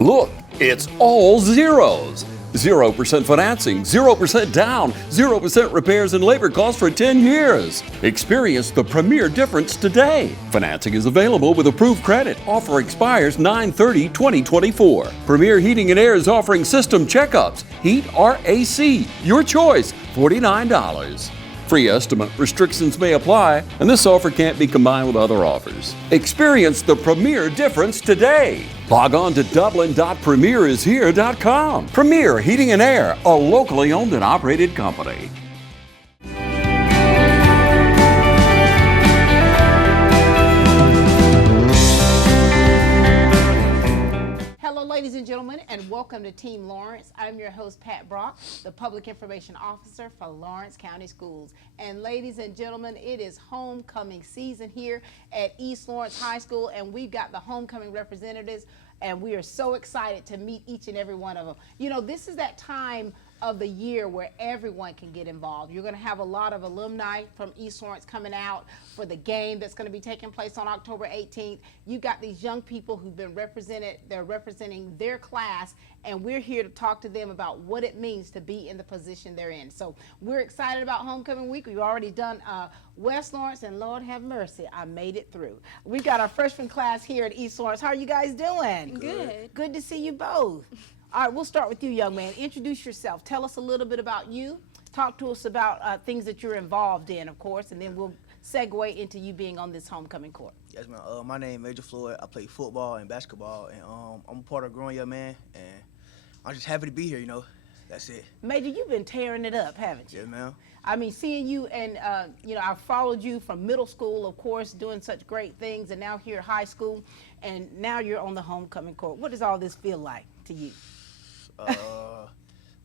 Look, it's all zeros. 0% financing, 0% down, 0% repairs and labor costs for 10 years. Experience the premier difference today. Financing is available with approved credit. Offer expires 9/30/2024. Premier Heating and Air is offering system checkups. Heat or AC, your choice, $49. Free estimate restrictions may apply, and this offer can't be combined with other offers. Experience the premier difference today. Log on to dublin.premierishere.com. Premier Heating and Air, a locally owned and operated company. Hello, ladies and gentlemen, and welcome to Team Lawrence. I'm your host, Pat Brock, the Public Information Officer for Lawrence County Schools. And ladies and gentlemen, it is homecoming season here at East Lawrence High School, and we've got the homecoming representatives, and we are so excited to meet each and every one of them. You know, this is that time of the year where everyone can get involved. You're going to have a lot of alumni from East Lawrence coming out for the game that's going to be taking place on October 18th. You've got these young people who've been represented, they're representing their class, and we're here to talk to them about what it means to be in the position they're in. So we're excited about homecoming week. We've already done West Lawrence, and Lord have mercy, I made it through. We've got our freshman class here at East Lawrence. How are you guys doing? Good. Good to see you both. All right, we'll start with you, young man. Introduce yourself. Tell us a little bit about you. Talk to us about things that you're involved in, of course, and then we'll segue into you being on this homecoming court. Yes, man. My name is Major Floyd. I play football and basketball, and I'm a part of Growing Young Man, and I'm just happy to be here, you know. That's it. Major, you've been tearing it up, haven't you? Yes, ma'am. I mean, seeing you and, you know, I followed you from middle school, of course, doing such great things, and now here at high school, and now you're on the homecoming court. What does all this feel like to you?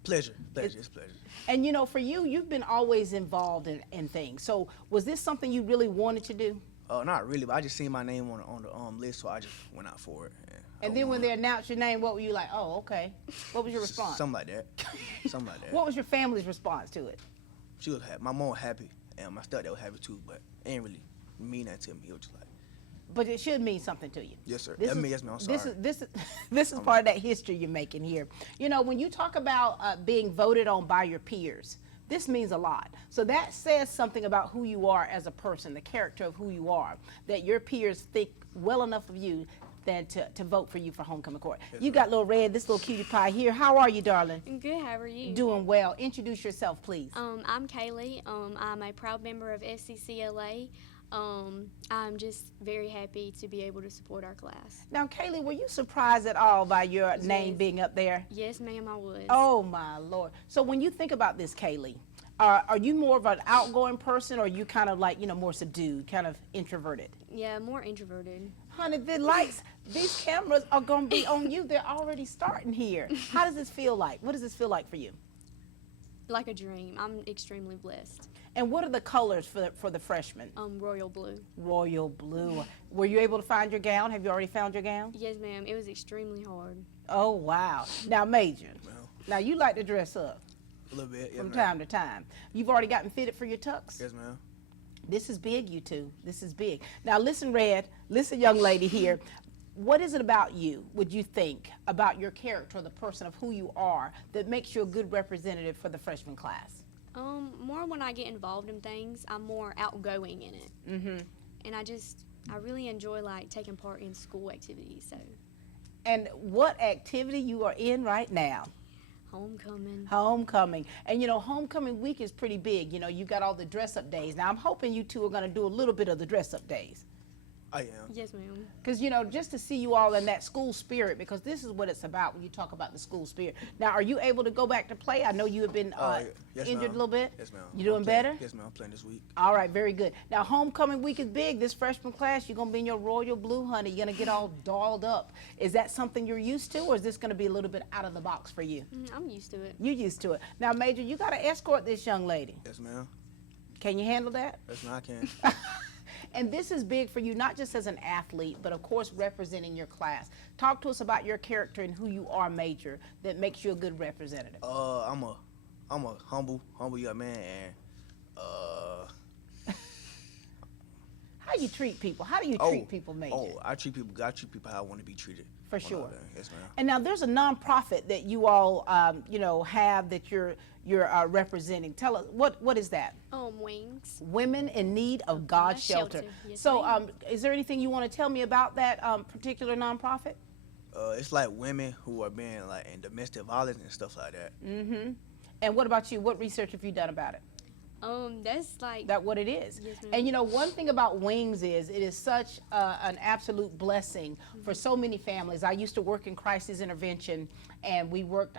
Pleasure. It's pleasure. And, you know, for you, you've been always involved in things. So was this something you really wanted to do? Not really, but I just seen my name on the list, so I just went out for it. And then when they announced your name, what were you like? Oh, okay. What was your response? Something like that. Something like that. What was your family's response to it? She was happy. My mom was happy, and my stepdad was happy too, but it ain't really mean that to me. It was just like. But it should mean something to you. Yes, sir. Yes, ma'am. I'm sorry. This is part of that history you're making here. You know, when you talk about being voted on by your peers, this means a lot. So that says something about who you are as a person, the character of who you are, that your peers think well enough of you than to vote for you for homecoming court. Yes, you got little Red, this little cutie pie here. How are you, darling? Good, how are you? Doing well. Introduce yourself, please. I'm Kaylee. I'm a proud member of FCCLA. I'm just very happy to be able to support our class. Now, Kaylee, were you surprised at all by your name Yes. being up there? Yes, ma'am, I was. Oh, my Lord. So when you think about this, Kaylee, are you more of an outgoing person, or are you kind of like, you know, more subdued, kind of introverted? Yeah, more introverted. Honey, the lights, these cameras are going to be on you. They're already starting here. How does this feel like? What does this feel like for you? Like a dream. I'm extremely blessed. And what are the colors for the freshmen? Royal blue. Royal blue. Were you able to find your gown? Have you already found your gown? Yes, ma'am. It was extremely hard. Oh, wow. Now, Major, Well, now you like to dress up a little bit. Yes, from ma'am. time to time. You've already gotten fitted for your tux? Yes, ma'am. This is big, you two. This is big. Now, listen, Red. Listen, young lady here. What is it about you, would you think, about your character, the person of who you are, that makes you a good representative for the freshman class? More when I get involved in things, I'm more outgoing in it. Mm-hmm. And I really enjoy, like, taking part in school activities, so. And what activity you are in right now? Homecoming. Homecoming. And you know, homecoming week is pretty big. You know, you got all the dress-up days. Now, I'm hoping you two are going to do a little bit of the dress-up days. I am. Yes, ma'am. Because, you know, just to see you all in that school spirit, because this is what it's about when you talk about the school spirit. Now, are you able to go back to play? I know you have been Yes, injured ma'am. a little bit. Yes, ma'am. You doing I'm playing. better? Yes, ma'am. I'm playing this week. All right, very good. Now, homecoming week is big. This freshman class, you're going to be in your royal blue, honey. You're going to get all dolled up. Is that something you're used to, or is this going to be a little bit out of the box for you? I'm used to it. You're used to it. Now, Major, you got to escort this young lady. Yes, ma'am. Can you handle that? Yes, ma'am. I can. And this is big for you, not just as an athlete, but of course representing your class. Talk to us about your character and who you are, Major, that makes you a good representative. I'm a humble young man, and How you treat people? How do you treat people, Major? I treat people how I want to be treated. For sure. Yes, ma'am. And now there's a nonprofit that you all, you know, have that you're representing. Tell us, what is that? Wings. Women in Need of God's Shelter. Yes, So, ma'am. is there anything you want to tell me about that particular nonprofit? It's like women who are being like in domestic violence and stuff like that. Mm-hmm. And what about you? What research have you done about it? That's like That what it is. Yes, ma'am. And you know, one thing about Wings is it is such an absolute blessing for so many families. I used to work in crisis intervention, and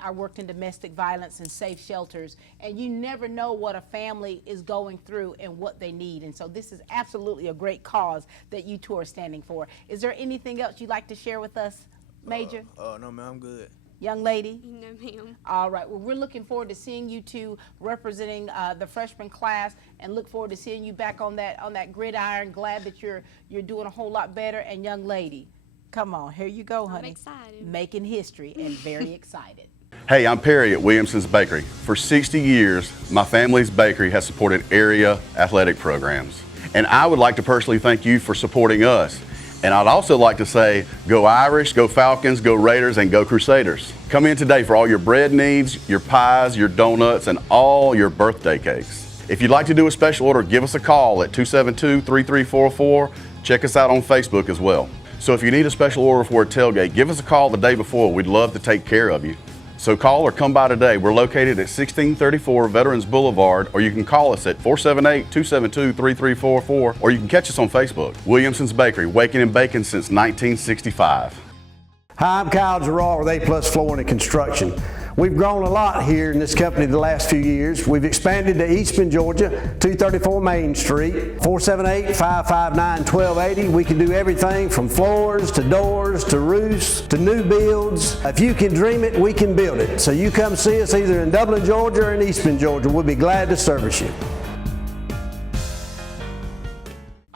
I worked in domestic violence and safe shelters, and you never know what a family is going through and what they need. And so this is absolutely a great cause that you two are standing for. Is there anything else you'd like to share with us, Major? No, ma'am, I'm good. Young lady? no, ma'am. All right. Well, we're looking forward to seeing you two representing the freshman class, and look forward to seeing you back on that gridiron. Glad that you're doing a whole lot better. And young lady, come on, here you go, honey. I'm excited. Making history and very excited. Hey, I'm Perry at Williamson's Bakery. For 60 years, my family's bakery has supported area athletic programs. And I would like to personally thank you for supporting us. And I'd also like to say, go Irish, go Falcons, go Raiders, and go Crusaders. Come in today for all your bread needs, your pies, your donuts, and all your birthday cakes. If you'd like to do a special order, give us a call at 272-3344. Check us out on Facebook as well. So if you need a special order for a tailgate, give us a call the day before. We'd love to take care of you. So call or come by today. We're located at 1634 Veterans Boulevard, or you can call us at 478-272-3344, or you can catch us on Facebook. Williamson's Bakery, waking and baking since 1965. Hi, I'm Kyle Gerard with A+ Flooring and Construction. We've grown a lot here in this company the last few years. We've expanded to Eastman, Georgia, 234 Main Street, 478-559-1280. We can do everything from floors to doors to roofs to new builds. If you can dream it, we can build it. So you come see us either in Dublin, Georgia or in Eastman, Georgia. We'll be glad to service you.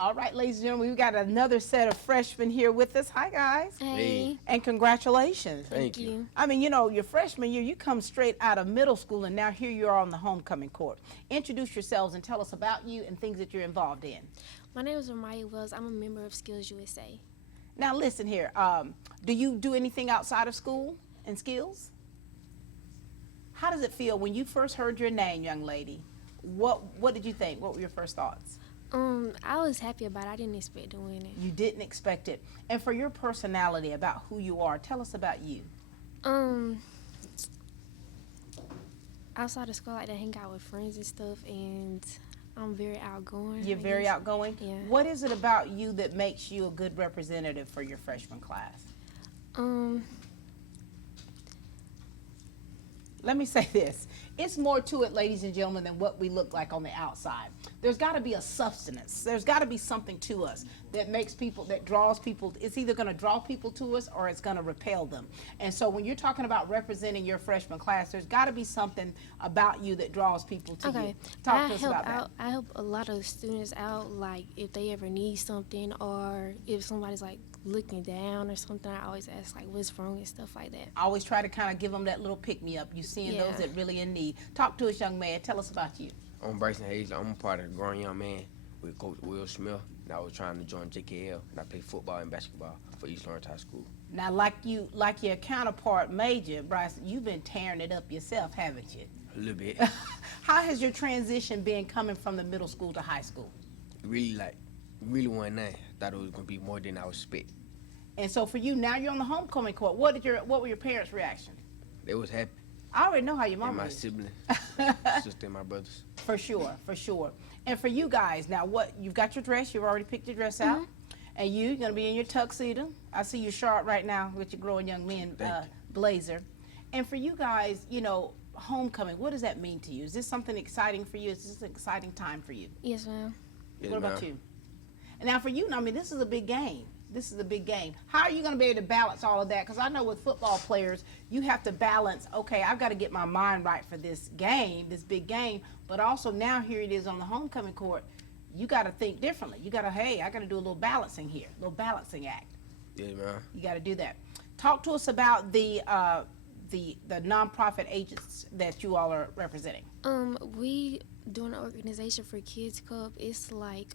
All right, ladies and gentlemen, we've got another set of freshmen here with us. Hi, guys. Hey. And congratulations. Thank you. I mean, you know, your freshman year, you come straight out of middle school, and now here you are on the homecoming court. Introduce yourselves and tell us about you and things that you're involved in. My name is Ramaya Wells. I'm a member of Skills USA. Now, listen here. Do you do anything outside of school and skills? How does it feel when you first heard your name, young lady? What did you think? What were your first thoughts? I was happy about it. I didn't expect to win it. You didn't expect it. And for your personality, about who you are, tell us about you. Outside of school, I like to hang out with friends and stuff, and I'm very outgoing. You're I very guess. outgoing? Yeah. What is it about you that makes you a good representative for your freshman class? Let me say this. It's more to it, ladies and gentlemen, than what we look like on the outside. There's got to be a substance. There's got to be something to us that makes people, that draws people. It's either going to draw people to us or it's going to repel them. And so when you're talking about representing your freshman class, there's got to be something about you that draws people to you. Talk to us about that. I help a lot of students out, like if they ever need something or if somebody's like looking down or something, I always ask like what's wrong and stuff like that. I always try to kind of give them that little pick-me-up. You seeing Yeah. those that really in need. Talk to us, young man. Tell us about you. I'm Bryson Hayes. I'm a part of the Growing Young Man with Coach Will Smith, and I was trying to join JKL, and I play football and basketball for East Lawrence High School. Now, like your counterpart, Major Bryson, you've been tearing it up yourself, haven't you? A little bit. How has your transition been coming from the middle school to high school? Really wasn't that. Thought it was gonna be more than I was expecting. And so for you, now you're on the homecoming court. What were your parents' reaction? They was happy, I already know how your and mama my is. siblings, sister, and my brothers. For sure, for sure. And for you guys, now you've got your dress. You've already picked your dress out. And you're gonna be in your tuxedo. I see you sharp right now with your growing young men blazer. And for you guys, you know, homecoming, what does that mean to you? Is this something exciting for you? Is this an exciting time for you? Yes, ma'am. Yes, What about ma'am. you? And now for you, I mean, this is a big game. This is a big game. How are you going to be able to balance all of that? Because I know with football players, you have to balance, okay, I've got to get my mind right for this game, this big game, but also now here it is on the homecoming court. You got to think differently. You got to, hey, I got to do a little balancing here, a little balancing act. Yes, ma'am. You got to do that. Talk to us about the nonprofit agents that you all are representing. doing an organization for Kids Cup, it's like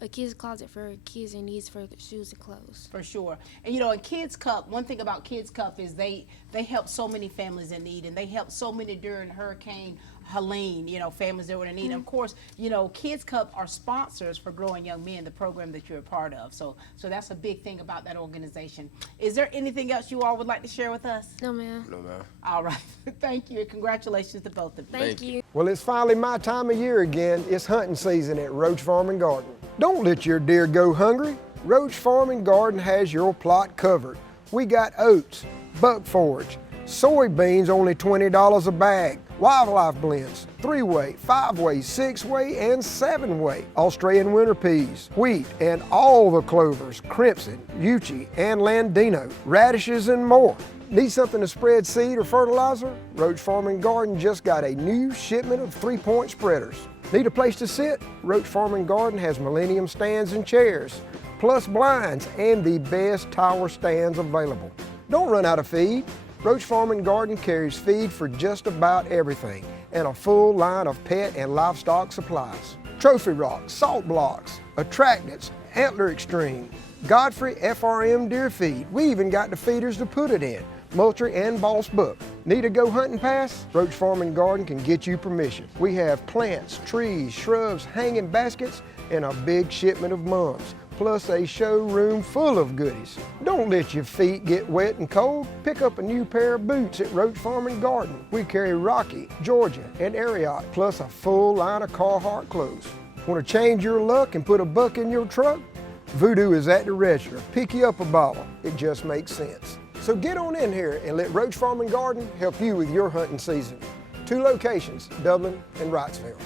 a kids closet for kids in needs for shoes and clothes. For sure. And you know, in Kids Cup, one thing about Kids Cup is they help so many families in need, and they helped so many during Hurricane Helene, you know, families that were in need. And of course, you know, Kids Cup are sponsors for Growing Young Men, the program that you're a part of. So that's a big thing about that organization. Is there anything else you all would like to share with us? No, ma'am. No, man. All right. Thank you. Congratulations to both of you. Thank you. Well, it's finally my time of year again. It's hunting season at Roach Farm and Garden. Don't let your deer go hungry. Roach Farm and Garden has your plot covered. We got oats, buck forage, soybeans only $20 a bag, wildlife blends, 3-way, 5-way, 6-way, and 7-way, Australian winter peas, wheat, and all the clovers, crimson, Uchi, and Landino, radishes, and more. Need something to spread seed or fertilizer? Roach Farm and Garden just got a new shipment of 3-point spreaders. Need a place to sit? Roach Farm and Garden has Millennium stands and chairs, plus blinds and the best tower stands available. Don't run out of feed. Roach Farm and Garden carries feed for just about everything and a full line of pet and livestock supplies. Trophy rocks, salt blocks, attractants, antler extreme, Godfrey FRM deer feed. We even got the feeders to put it in. Moultrie and Boss Buck. Need to go hunting pass? Roach Farm and Garden can get you permission. We have plants, trees, shrubs, hanging baskets, and a big shipment of mums, plus a showroom full of goodies. Don't let your feet get wet and cold. Pick up a new pair of boots at Roach Farm and Garden. We carry Rocky, Georgia, and Ariat, plus a full line of Carhartt clothes. Want to change your luck and put a buck in your truck? Voodoo is at the register. Pick you up a bottle. It just makes sense. So get on in here and let Roach Farm and Garden help you with your hunting season. 2 locations, Dublin and Wrightsville.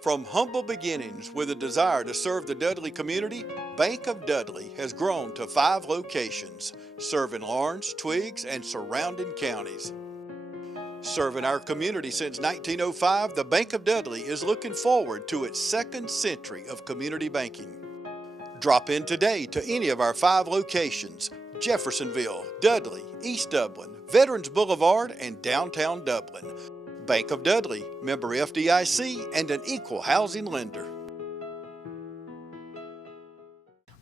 From humble beginnings with a desire to serve the Dudley community, Bank of Dudley has grown to 5 locations, serving Lawrence, Twiggs, and surrounding counties. Serving our community since 1905, the Bank of Dudley is looking forward to its 2nd century of community banking. Drop in today to any of our 5 locations: Jeffersonville, Dudley, East Dublin, Veterans Boulevard, and downtown Dublin. Bank of Dudley, member FDIC, and an equal housing lender.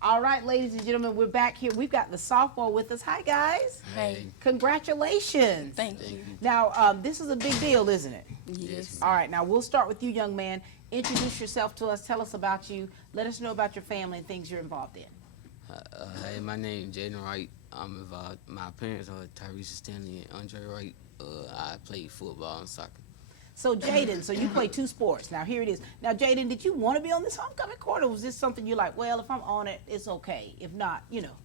All right, ladies and gentlemen, we're back here. We've got the sophomore with us. Hi, guys. Hey. Congratulations. Thank you. Now, this is a big deal, isn't it? Yes. All right, now we'll start with you, young man. Introduce yourself to us. Tell us about you. Let us know about your family and things you're involved in. Hey, my name is Jaden Wright. I'm involved. My parents are Tyrese Stanley and Andre Wright. I play football and soccer. So, Jaden, so you play 2 sports. Now, here it is. Now, Jaden, did you want to be on this homecoming court, or was this something you're like, well, if I'm on it, it's okay. If not, you know.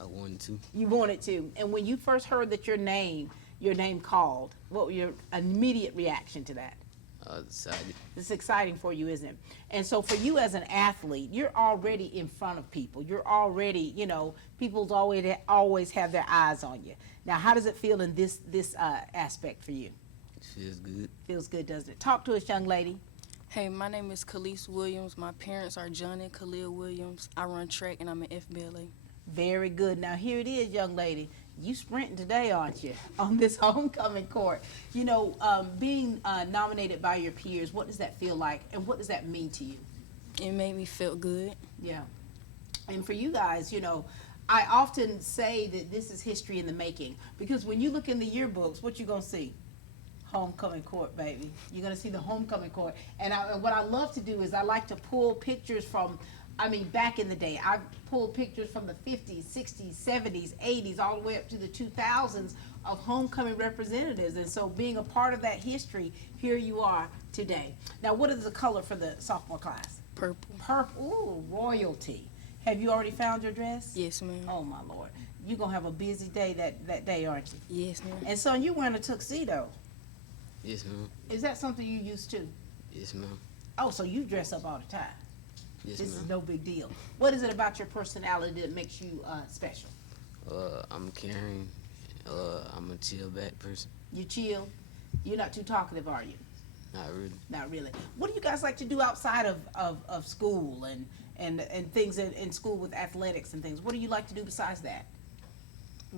I wanted to. You wanted to. And when you first heard that your name called, what was your immediate reaction to that? Decided. It's exciting for you, isn't it? And so for you as an athlete, you're already in front of people. You're already, you know, people's always have their eyes on you. Now, how does it feel in this aspect for you? It feels good. Feels good, doesn't it? Talk to us, young lady. Hey, my name is Khalees Williams. My parents are John and Khalil Williams. I run track and I'm an FBLA. Very good. Now, here it is, young lady. You sprinting today, aren't you, on this homecoming court? You know, being nominated by your peers, what does that feel like, and what does that mean to you? It made me feel good. Yeah. And for you guys, you know, I often say that this is history in the making, because when you look in the yearbooks, what you gonna see? Homecoming court, baby. You're gonna see the homecoming court. And what I love to do is I like to pull pictures from, I mean, back in the day, I pulled pictures from the 50s, 60s, 70s, 80s, all the way up to the 2000s of homecoming representatives. And so being a part of that history, here you are today. Now, what is the color for the sophomore class? Purple. Purple, ooh, royalty. Have you already found your dress? Yes, ma'am. Oh, my Lord. You're going to have a busy day that day, aren't you? Yes, ma'am. And so you're wearing a tuxedo. Yes, ma'am. Is that something you used to? Yes, ma'am. Oh, so you dress up all the time. Yes, This is ma'am. no big deal. What is it about your personality that makes you special? I'm caring. I'm a chill back person. You chill? You're not too talkative, are you? Not really. Not really. What do you guys like to do outside of school and things in school with athletics and things? What do you like to do besides that?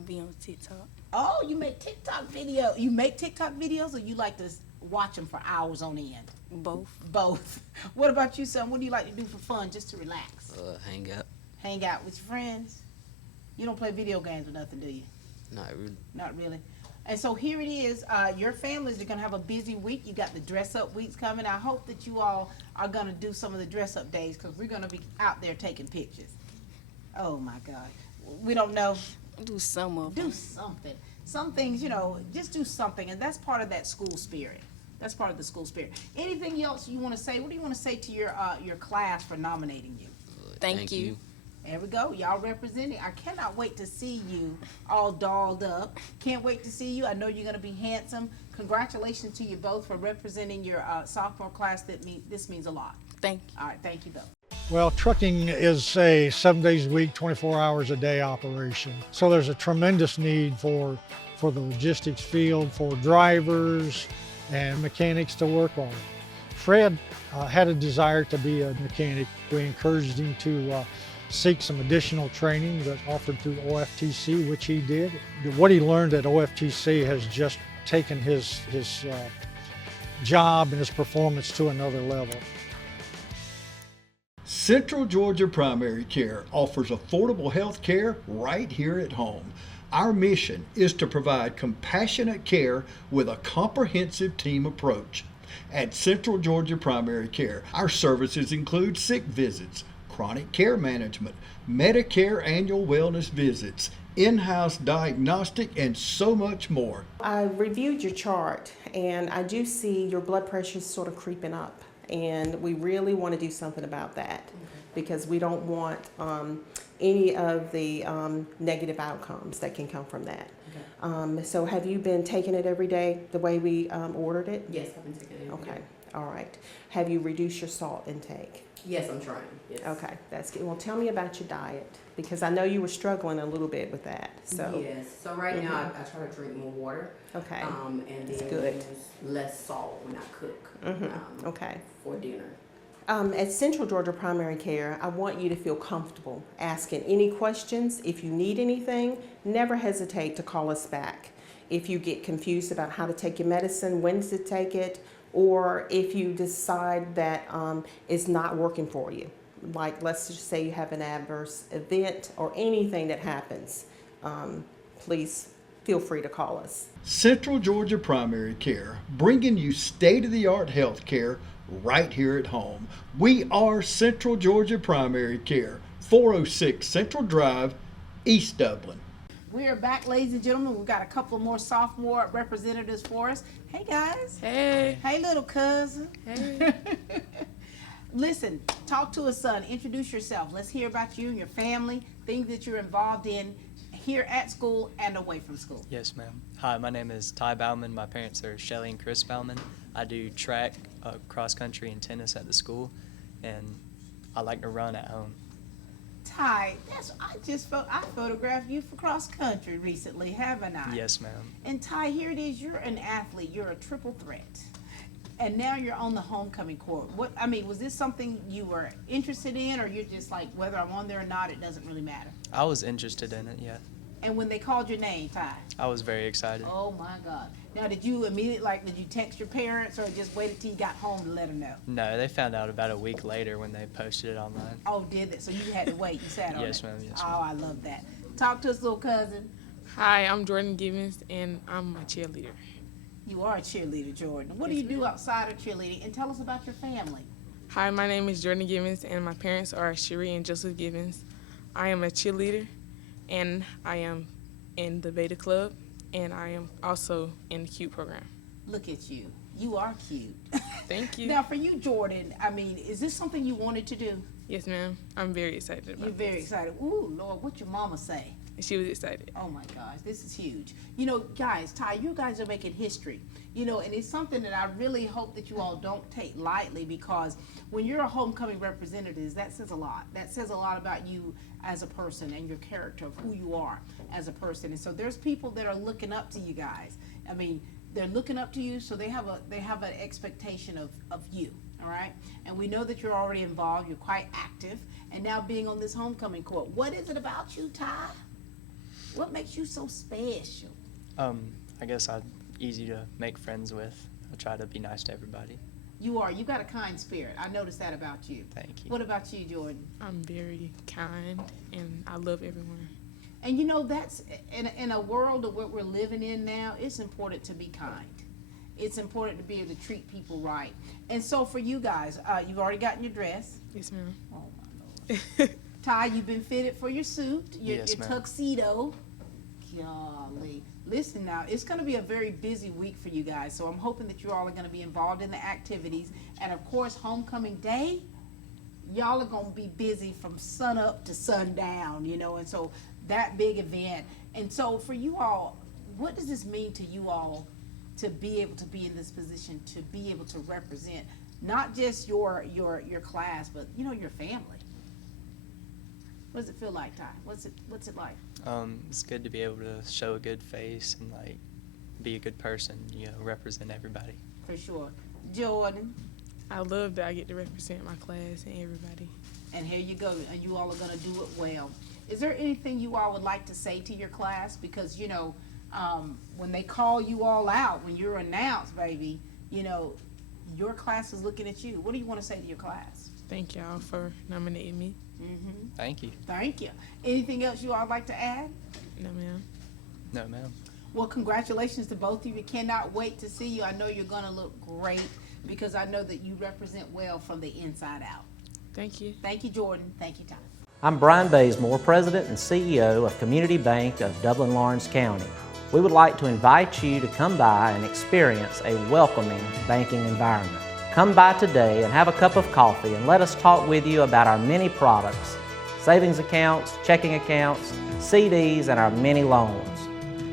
Be on TikTok. Oh, you make TikTok video. You make TikTok videos, or you like to watch them for hours on end? Both. Both. What about you, son? What do you like to do for fun, just to relax? Hang out. Hang out with your friends? You don't play video games or nothing, do you? Not really. Not really. And so here it is. Your families are going to have a busy week. You got the dress-up weeks coming. I hope that you all are going to do some of the dress-up days, because we're going to be out there taking pictures. Oh, my God. We don't know. Do some of them. Do something. Some things, you know, just do something. And that's part of that school spirit. That's part of the school spirit. Anything else you want to say? What do you want to say to your class for nominating you? Thank you. There we go. Y'all representing. I cannot wait to see you all dolled up. Can't wait to see you. I know you're going to be handsome. Congratulations to you both for representing your sophomore class. This means a lot. Thank you. All right. Thank you, though. Well, trucking is a 7 days a week, 24 hours a day operation. So there's a tremendous need for the logistics field, for drivers and mechanics to work on. Fred had a desire to be a mechanic. We encouraged him to seek some additional training that's offered through OFTC, which he did. What he learned at OFTC has just taken his job and his performance to another level. Central Georgia Primary Care offers affordable health care right here at home. Our mission is to provide compassionate care with a comprehensive team approach. At Central Georgia Primary Care, our services include sick visits, chronic care management, Medicare annual wellness visits, in-house diagnostic, and so much more. I reviewed your chart, and I do see your blood pressure is sort of creeping up, and we really want to do something about that because we don't want any of the negative outcomes that can come from that. So have you been taking it every day the way we ordered it? Yes, I've been taking it every day. Okay, all right. Have you reduced your salt intake? Yes, I'm trying. Yes. Okay, that's good. Well, tell me about your diet, because I know you were struggling a little bit with that. So yes. So right now I try to drink more water. Okay. And then good. use less salt when I cook. Okay. For dinner. At Central Georgia Primary Care, I want you to feel comfortable asking any questions. If you need anything, never hesitate to call us back. If you get confused about how to take your medicine, when to take it, or if you decide that it's not working for you, like let's just say you have an adverse event or anything that happens, please feel free to call us. Central Georgia Primary Care, bringing you state-of-the-art health care right here at home. We are Central Georgia Primary Care, 406 Central Drive, East Dublin. We are back, ladies and gentlemen. We've got a couple more sophomore representatives for us. Hey, guys. Hey. Hey, little cousin. Hey. Listen, talk to us, son. Introduce yourself. Let's hear about you and your family, things that you're involved in here at school and away from school. Yes, ma'am. Hi, my name is Ty Bauman. My parents are Shelly and Chris Bauman. I do track, cross country, and tennis at the school, and I like to run at home. Ty, I photographed you for cross country recently, haven't I? Yes, ma'am. And Ty, here it is. You're an athlete. You're a triple threat. And now you're on the homecoming court. Was this something you were interested in, or you're just like, whether I'm on there or not, it doesn't really matter? I was interested in it, yeah. And when they called your name, Ty? I was very excited. Oh my God. Now, did you did you text your parents, or just waited till you got home to let them know? No, they found out about a week later when they posted it online. Oh, did they? So you had to wait. You sat on it. Yes, ma'am. Yes, ma'am. Oh, I love that. Talk to us, little cousin. Hi, I'm Jordan Gibbons, and I'm a cheerleader. You are a cheerleader, Jordan. What do you do outside of cheerleading? And tell us about your family. Hi, my name is Jordan Gibbons, and my parents are Cherie and Joseph Gibbons. I am a cheerleader, and I am in the Beta Club, and I am also in the CUTE program. Look at you. You are cute. Thank you. Now, for you, Jordan, is this something you wanted to do? Yes, ma'am. I'm very excited about You're very excited. Ooh, Lord, what'd your mama say? She was excited. Oh my gosh, this is huge. Guys, Ty, you guys are making history. And it's something that I really hope that you all don't take lightly, because when you're a homecoming representative, that says a lot. That says a lot about you as a person and your character of who you are as a person. And so there's people that are looking up to you guys. They're looking up to you, so they have an expectation of you. All right, and we know that you're already involved. You're quite active, and now being on this homecoming court. What is it about you, Ty? What makes you so special? I guess I'm easy to make friends with. I try to be nice to everybody. You are. You got a kind spirit. I noticed that about you. Thank you. What about you, Jordan? I'm very kind and I love everyone. And you know, that's in a world of what we're living in now, it's important to be kind. It's important to be able to treat people right. And so for you guys, you've already gotten your dress. Yes, ma'am. Oh my Lord. Ty, you've been fitted for your suit, your Yes, ma'am. tuxedo. Golly. Listen now, it's going to be a very busy week for you guys, so I'm hoping that you all are going to be involved in the activities. And of course, homecoming day, y'all are going to be busy from sun up to sundown, you know, and so that big event. And so for you all, what does this mean to you all to be able to be in this position, to be able to represent not just your class, but you know, your family? What does it feel like, Ty? What's it like? It's good to be able to show a good face and like be a good person, you know, represent everybody. For sure. Jordan? I love that I get to represent my class and everybody. And here you go, and you all are gonna do it well. Is there anything you all would like to say to your class? Because, you know, when they call you all out, when you're announced, baby, you know, your class is looking at you. What do you want to say to your class? Thank y'all for nominating me. Mm-hmm. Thank you. Thank you. Anything else you all like to add? No, ma'am. No, ma'am. Well, congratulations to both of you. Cannot wait to see you. I know you're going to look great because I know that you represent well from the inside out. Thank you. Thank you, Jordan. Thank you, Tom. I'm Brian Bazemore, President and CEO of Community Bank of Dublin-Lawrence County. We would like to invite you to come by and experience a welcoming banking environment. Come by today and have a cup of coffee and let us talk with you about our many products, savings accounts, checking accounts, CDs, and our many loans.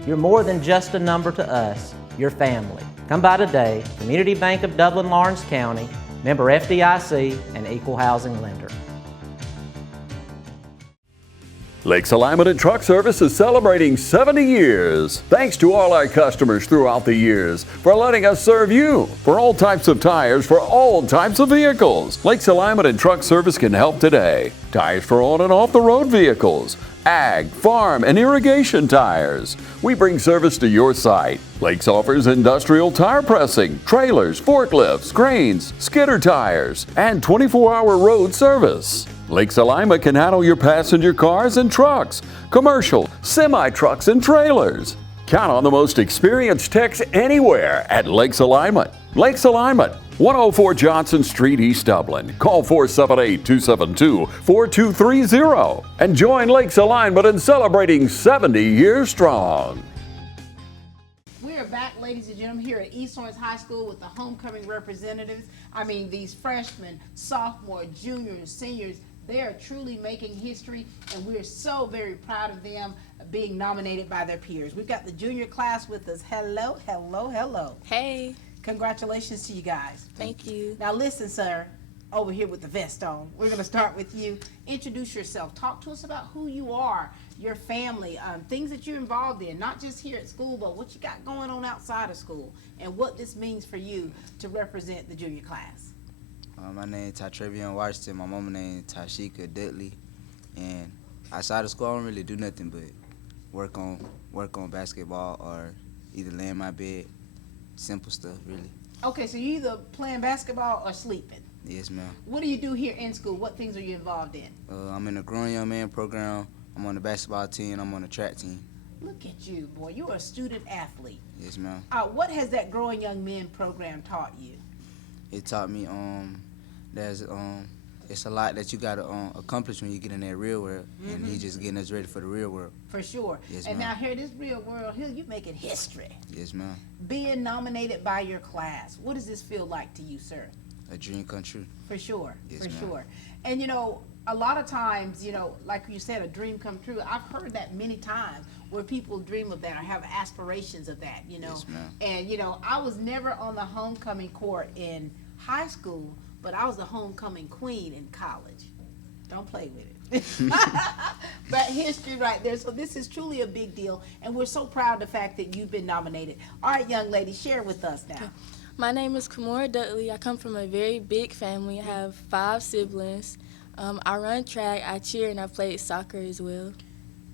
You're more than just a number to us, you're family. Come by today, Community Bank of Dublin-Lawrence County, member FDIC, and equal housing lender. Lakes Alignment and Truck Service is celebrating 70 years. Thanks to all our customers throughout the years for letting us serve you. For all types of tires for all types of vehicles, Lakes Alignment and Truck Service can help today. Tires for on and off the road vehicles, ag, farm, and irrigation tires. We bring service to your site. Lakes offers industrial tire pressing, trailers, forklifts, cranes, skidder tires, and 24-hour road service. Lakes Alignment can handle your passenger cars and trucks, commercial, semi-trucks, and trailers. Count on the most experienced techs anywhere at Lakes Alignment. Lakes Alignment, 104 Johnson Street, East Dublin. Call 478-272-4230 and join Lakes Alignment in celebrating 70 years strong. We are back, ladies and gentlemen, here at East Lawrence High School with the homecoming representatives. I mean, these freshmen, sophomores, juniors, seniors, they are truly making history, and we're so very proud of them being nominated by their peers. We've got the junior class with us. Hello, hello, hello. Hey. Congratulations to you guys. Thank you. Now listen, sir, over here with the vest on, we're going to start with you. Introduce yourself. Talk to us about who you are, your family, things that you're involved in, not just here at school, but what you got going on outside of school, and what this means for you to represent the junior class. My name is Tytrevion Washington. My mama name is Tashika Dudley. And outside of school, I don't really do nothing but work on basketball or either lay in my bed. Simple stuff, really. Okay, so you either playing basketball or sleeping. Yes, ma'am. What do you do here in school? What things are you involved in? I'm in the Growing Young Man program. I'm on the basketball team. I'm on the track team. Look at you, boy. You're a student athlete. Yes, ma'am. What has that Growing Young Men program taught you? It taught me it's a lot that you got to accomplish when you get in that real world, and he's just getting us ready for the real world. For sure. Yes, and ma'am. now here, this real world here, you're making history. Yes, ma'am. Being nominated by your class, what does this feel like to you, sir? A dream come true. For sure. Yes, for ma'am. sure. And you know, a lot of times, you know, like you said, a dream come true. I've heard that many times where people dream of that or have aspirations of that, you know. Yes, ma'am. And you know, I was never on the homecoming court in high school, but I was the homecoming queen in college. Don't play with it. But history right there. So this is truly a big deal, and we're so proud of the fact that you've been nominated. All right, young lady, share with us now. My name is Kamora Dudley. I come from a very big family. I have 5 siblings. I run track, I cheer, and I play soccer as well.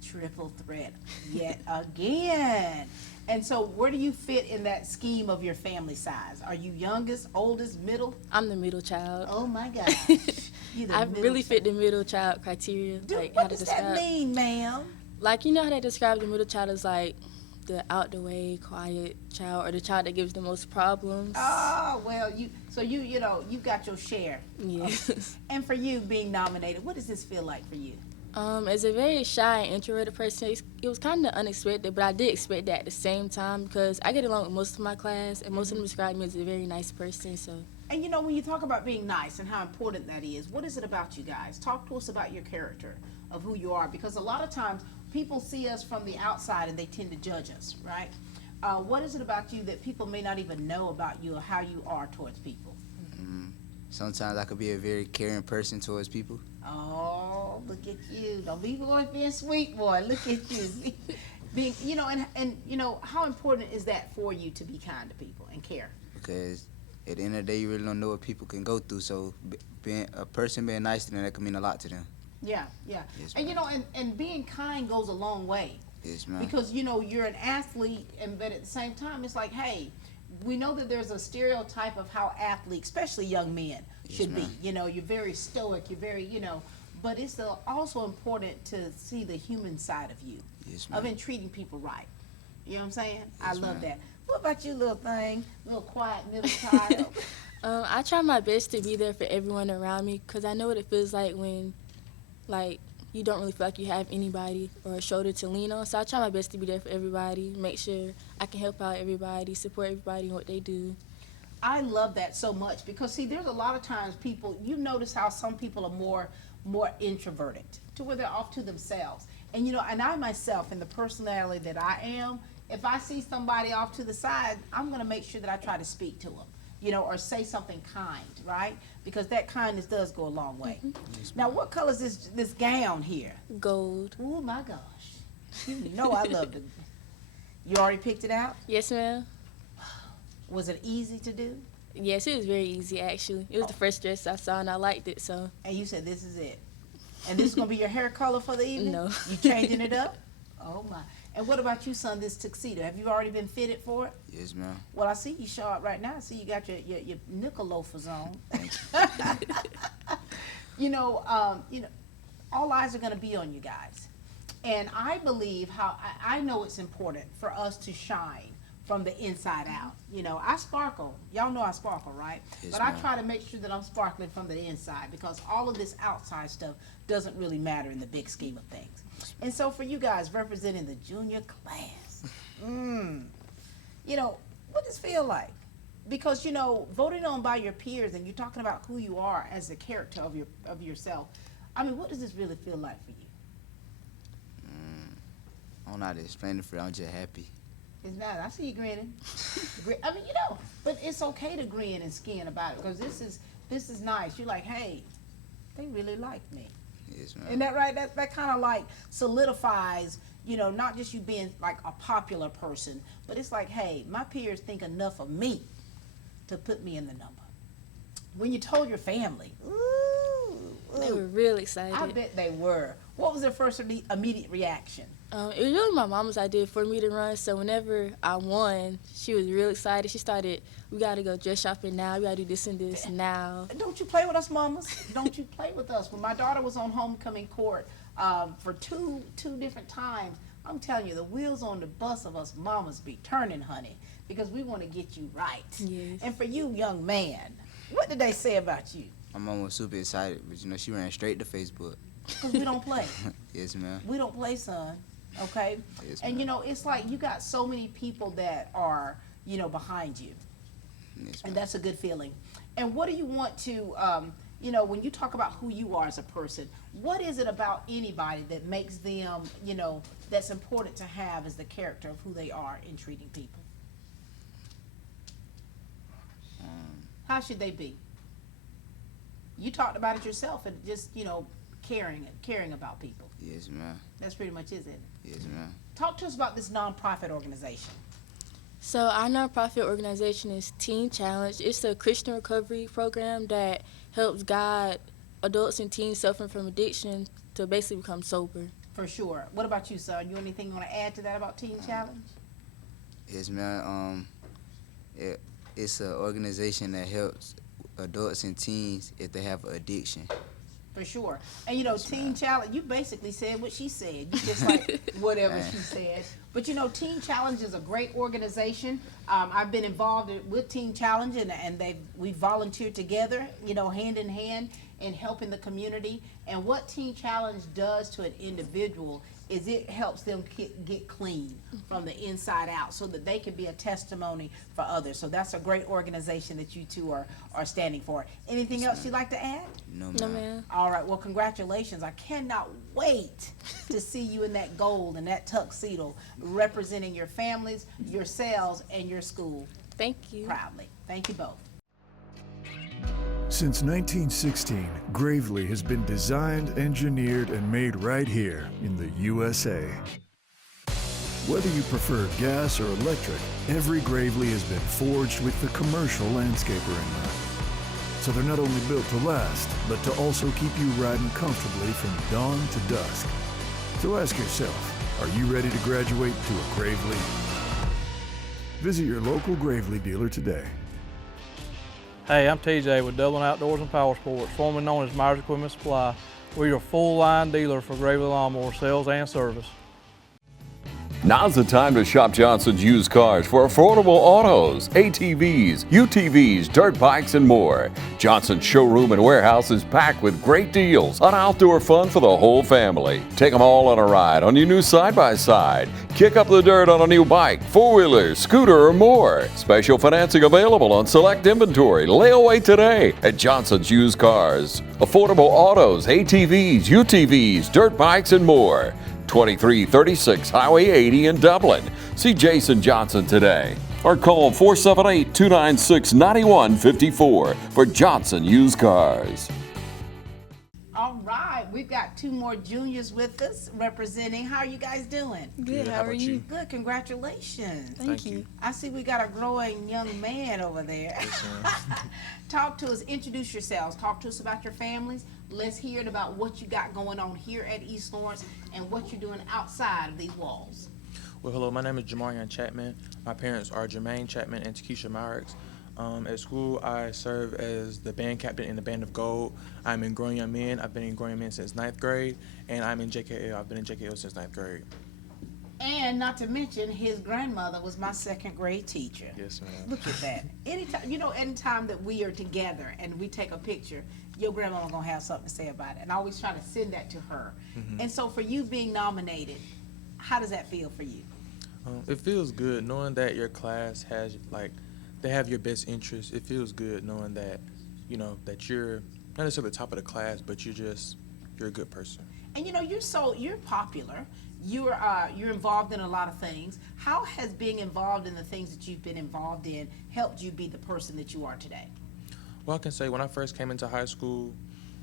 Triple threat yet again. And so where do you fit in that scheme of your family size? Are you youngest, oldest, middle? I'm the middle child. Oh my gosh. You the I middle really fit child. the middle child criteria. Dude, like what how to does that describe. mean, ma'am? Like, you know how they describe the middle child as like the out the way, quiet child, or the child that gives the most problems. Oh, well, you know, you got your share. Yes. And for you being nominated, what does this feel like for you? As a very shy and introverted person, it was kind of unexpected, but I did expect that at the same time because I get along with most of my class, and most of them describe me as a very nice person. So. And you know, when you talk about being nice and how important that is, what is it about you guys? Talk to us about your character, of who you are, because a lot of times people see us from the outside and they tend to judge us, right? What is it about you that people may not even know about you or how you are towards people? Sometimes I could be a very caring person towards people. Oh, look at you. Don't be going being sweet, boy. Look at you. Being, you know, and you know, how important is that for you to be kind to people and care? Because at the end of the day, you really don't know what people can go through. So being a person being nice to them, that can mean a lot to them. Yeah, yeah. Yes, and you know, and being kind goes a long way. Yes, ma'am. Because, you know, you're an athlete, but at the same time, it's like, hey, we know that there's a stereotype of how athletes, especially young men, should be. You know, you're very stoic, you're very, you know, but it's also important to see the human side of you, of in treating people right. You know what I'm saying? I love that. What about you, little thing, little quiet middle child? I try my best to be there for everyone around me because I know what it feels like when, like, you don't really feel like you have anybody or a shoulder to lean on. So I try my best to be there for everybody, make sure I can help out everybody, support everybody in what they do. I love that so much because, see, there's a lot of times people, you notice how some people are more introverted to where they're off to themselves. And, you know, and I myself, in the personality that I am, if I see somebody off to the side, I'm going to make sure that I try to speak to them, you know, or say something kind, right? Because that kindness does go a long way. Now, what color is this gown here? Gold. Oh, my gosh. You know I love it. You already picked it out? Yes, ma'am. Was it easy to do? Yes, it was very easy, actually. It was the first dress I saw, and I liked it, so. And you said, this is it. And this is going to be your hair color for the evening? No. You changing it up? Oh, my. And what about you, son, this tuxedo? Have you already been fitted for it? Yes, ma'am. Well, I see you show up right now. I see you got your nickel loafers on. You know, all eyes are going to be on you guys. And I believe I know it's important for us to shine from the inside out. You know, I sparkle. Y'all know I sparkle, right? Yes, but I ma'am. try to make sure that I'm sparkling from the inside because all of this outside stuff doesn't really matter in the big scheme of things. And so for you guys representing the junior class, you know, what does it feel like? Because, you know, voted on by your peers and you're talking about who you are as a character of yourself. I mean, what does this really feel like for you? I don't know how to explain it for you. I'm just happy. It's not. I see you grinning. I mean, you know, but it's okay to grin and skin about it because this is nice. You're like, hey, they really like me. Yes, ma'am. Isn't that right? That kind of like solidifies, you know, not just you being like a popular person, but it's like, hey, my peers think enough of me to put me in the number. When you told your family, They were real excited. I bet they were. What was their first immediate reaction? It was really my mama's idea for me to run, so whenever I won, she was real excited. She started, we got to go dress shopping now, we got to do this and this now. Don't you play with us, mamas? Don't you play with us? When my daughter was on homecoming court for two different times, I'm telling you, the wheels on the bus of us mamas be turning, honey, because we want to get you right. Yes. And for you, young man, what did they say about you? My mom was super excited, but you know, she ran straight to Facebook. Because we don't play. Yes, ma'am. We don't play, son. Okay? Yes, and, you know, it's like you got so many people that are, you know, behind you. Yes, and that's a good feeling. And what do you want to, you know, when you talk about who you are as a person, what is it about anybody that makes them, you know, that's important to have as the character of who they are in treating people? How should they be? You talked about it yourself and just, you know, caring about people. Yes, ma'am. That's pretty much it, isn't it? Yes, ma'am. Talk to us about this nonprofit organization. So our nonprofit organization is Teen Challenge. It's a Christian recovery program that helps guide adults and teens suffering from addiction to basically become sober. For sure. What about you, son? You anything you want to add to that about Teen Challenge? Yes, man. It's an organization that helps adults and teens if they have an addiction. For sure. And you know, Teen Challenge, you basically said what she said. You just like whatever she said. But you know, Teen Challenge is a great organization. I've been involved with Teen Challenge, and we volunteered together, you know, hand in hand in helping the community. And what Teen Challenge does to an individual is it helps them get clean from the inside out so that they can be a testimony for others. So that's a great organization that you two are standing for. Anything else you'd like to add? No, No, man. All right, well, congratulations. I cannot wait to see you in that gold and that tuxedo representing your families, yourselves, and your school. Thank you. Proudly. Thank you both. Since 1916, Gravely has been designed, engineered, and made right here in the USA. Whether you prefer gas or electric, every Gravely has been forged with the commercial landscaper in mind. So they're not only built to last, but to also keep you riding comfortably from dawn to dusk. So ask yourself, are you ready to graduate to a Gravely? Visit your local Gravely dealer today. Hey, I'm TJ with Dublin Outdoors and Power Sports, formerly known as Myers Equipment Supply. We're your full-line dealer for Gravely Lawnmower sales and service. Now's the time to shop Johnson's Used Cars for affordable autos, ATVs, UTVs, dirt bikes, and more. Johnson's showroom and warehouse is packed with great deals on outdoor fun for the whole family. Take them all on a ride on your new side-by-side. Kick up the dirt on a new bike, four-wheeler, scooter, or more. Special financing available on select inventory. Layaway today at Johnson's Used Cars. Affordable autos, ATVs, UTVs, dirt bikes, and more. 2336 Highway 80 in Dublin. See Jason Johnson today or call 478-296-9154 for Johnson Used Cars. All right, we've got two more juniors with us representing. How are you guys doing? Good. How are you? Good. Congratulations. Thank you. I see we got a growing young man over there. Talk to us. Introduce yourselves. Talk to us about your families. Let's hear it about what you got going on here at East Lawrence and what you're doing outside of these walls. Well, hello, my name is Jamarian Chapman. My parents are Jermaine Chapman and Takesha Myrick. At school, I serve as the band captain in the Band of Gold. I'm in Growing Young Men. I've been in Growing Young Men since 9th grade, and I'm in JKL. I've been in JKL since 9th grade. And not to mention, his grandmother was my second grade teacher. Yes, ma'am. Look at that. Anytime that we are together and we take a picture, your grandmama gonna have something to say about it. And I always try to send that to her. Mm-hmm. And so for you being nominated, how does that feel for you? It feels good knowing that your class has, they have your best interests. It feels good knowing that, that you're not necessarily the top of the class, but you're a good person. And you're popular. You're involved in a lot of things. How has being involved in the things that you've been involved in helped you be the person that you are today? Well, I can say when I first came into high school,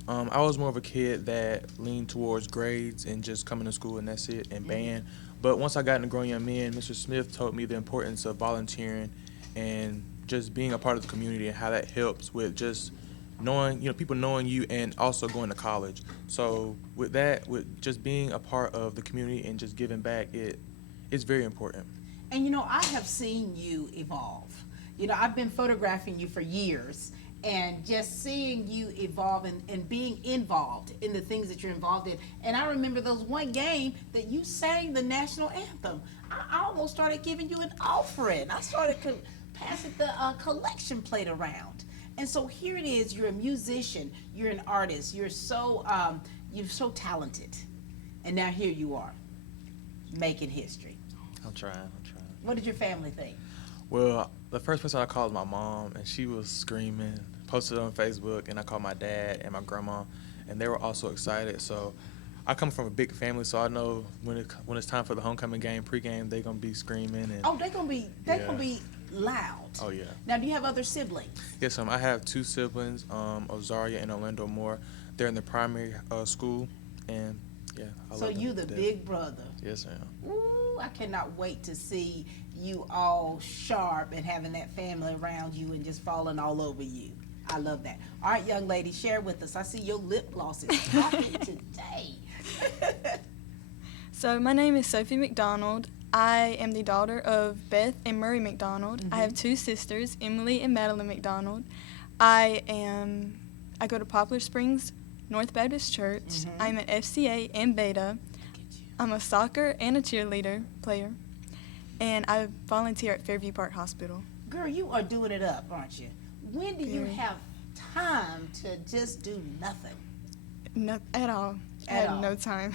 I was more of a kid that leaned towards grades and just coming to school and that's it, and band. But once I got into Growing Young Men, Mr. Smith told me the importance of volunteering and just being a part of the community and how that helps with just knowing, people knowing you and also going to college. So with that, with just being a part of the community and just giving back, it's very important. And I have seen you evolve. I've been photographing you for years, and just seeing you evolve and being involved in the things that you're involved in. And I remember those one game that you sang the national anthem. I almost started giving you an offering. I started passing the collection plate around. And so here it is, you're a musician, you're an artist, you're so talented. And now here you are, making history. I'm trying. What did your family think? Well, the first person I called was my mom, and she was screaming, posted it on Facebook, and I called my dad and my grandma, and they were also excited. So I come from a big family, so I know when it's time for the homecoming game, pregame, they're gonna be screaming. And they're gonna be loud. Oh yeah. Now, do you have other siblings? Yes, I have two siblings, Ozaria and Orlando Moore. They're in the primary school, and yeah, I love them. So you the big brother. Yes, ma'am. Ooh, I cannot wait to see you all sharp and having that family around you and just falling all over you. I love that. All right, young lady, share with us. I see your lip gloss is popping today. So my name is Sophie McDonald. I am the daughter of Beth and Murray McDonald. I have 2 sisters, Emily and Madeline McDonald. I go to Poplar Springs North Baptist Church. I'm an FCA and Beta. I'm a soccer and a cheerleader player. And I volunteer at Fairview Park Hospital. Girl, you are doing it up, aren't you? When do you Very. have time to just do nothing? Not at all. I At had all. no time.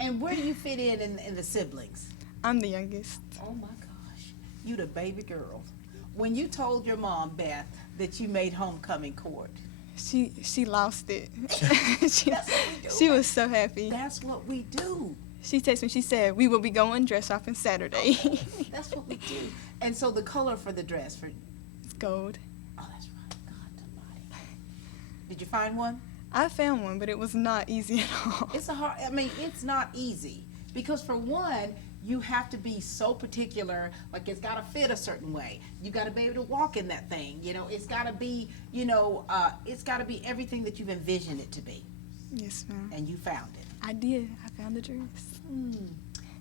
And where do you fit in the siblings? I'm the youngest. Oh my gosh, you the baby girl. When you told your mom, Beth, that you made homecoming court, She lost it. she, That's what we do. she was so happy. That's what we do. She texted me, she said, we will be going dress shopping Saturday. That's what we do. And so the color for the dress for It's gold. Oh, that's right. God almighty. Did you find one? I found one, but it was not easy at all. It's it's not easy because for one, you have to be so particular, like it's got to fit a certain way. You got to be able to walk in that thing. It's got to be, it's got to be everything that you've envisioned it to be. Yes, ma'am. And you found it. I did. I found the dress.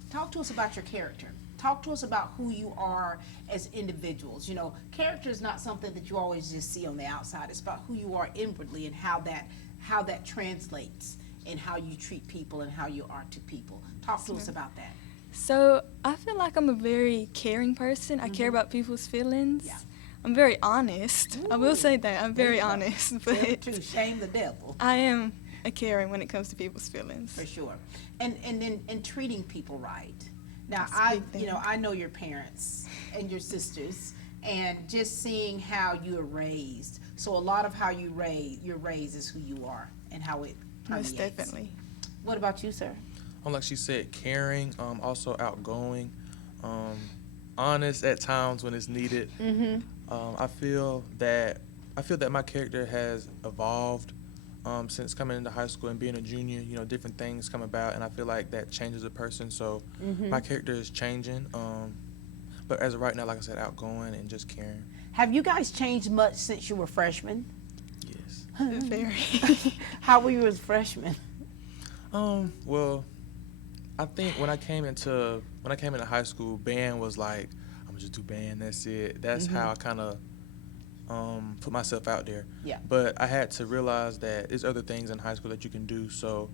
Talk to us about your character. Talk to us about who you are as individuals. Character is not something that you always just see on the outside. It's about who you are inwardly and how that translates in how you treat people and how you are to people. Talk to us about that. So I feel like I'm a very caring person. I care about people's feelings. Yeah. I'm very honest. I will say that. I'm very honest. But To shame the devil. I am a caring when it comes to people's feelings. For sure. And treating people right. Now, That's a big thing. I know your parents and your sisters, and just seeing how you are raised. So a lot of how you're raised is who you are and how it permeates. Most definitely. What about you, sir? Like she said, caring, also outgoing, honest at times when it's needed. I feel that my character has evolved since coming into high school and being a junior. Different things come about, and I feel like that changes a person. So my character is changing. But as of right now, like I said, outgoing and just caring. Have you guys changed much since you were freshmen? Yes. Very. How were you as freshmen? Well, I think when I came into high school, band was like, I'm gonna just do band. That's it. That's how I kind of put myself out there. Yeah. But I had to realize that there's other things in high school that you can do. So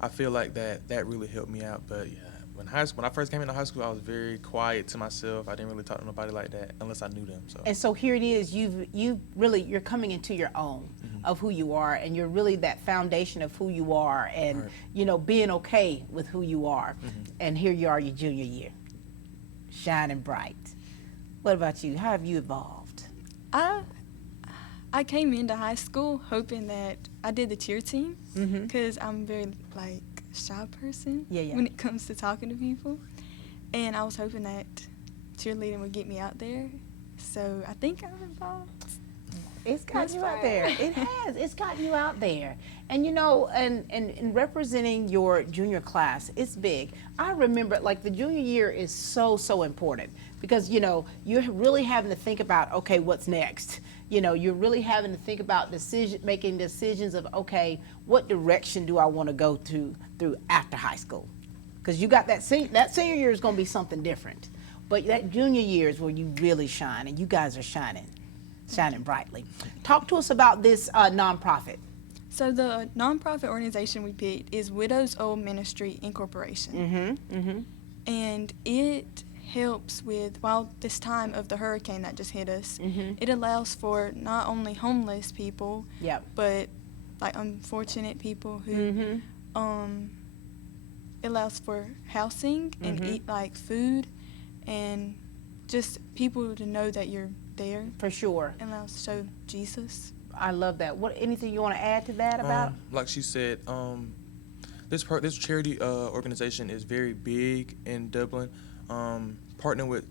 I feel like that really helped me out. But yeah, when I first came into high school, I was very quiet to myself. I didn't really talk to nobody like that unless I knew them. So. And so here it is. You're coming into your own of who you are, and you're really that foundation of who you are, and being okay with who you are. And here you are, your junior year, shining bright. What about you? How have you evolved? I came into high school hoping that I did the cheer team because I'm a very shy person when it comes to talking to people, and I was hoping that cheerleading would get me out there. So I think I'm involved. It's gotten you out there. It has. It's gotten you out there. And and representing your junior class, it's big. I remember the junior year is so important because you're really having to think about, okay, what's next? You're really having to think about making decisions of, okay, what direction do I want to go through after high school? Because you got that senior year is going to be something different. But that junior year is where you really shine, and you guys are shining brightly. Talk to us about this nonprofit. So the nonprofit organization we picked is Widows Old Ministry Incorporation. And it helps with, while this time of the hurricane that just hit us, it allows for not only homeless people, but unfortunate people who, it allows for housing and eat food and just people to know that you're there. For sure. And allows to show Jesus. I love that. Anything you want to add to that about? Like she said, this charity organization is very big in Dublin. Partnering with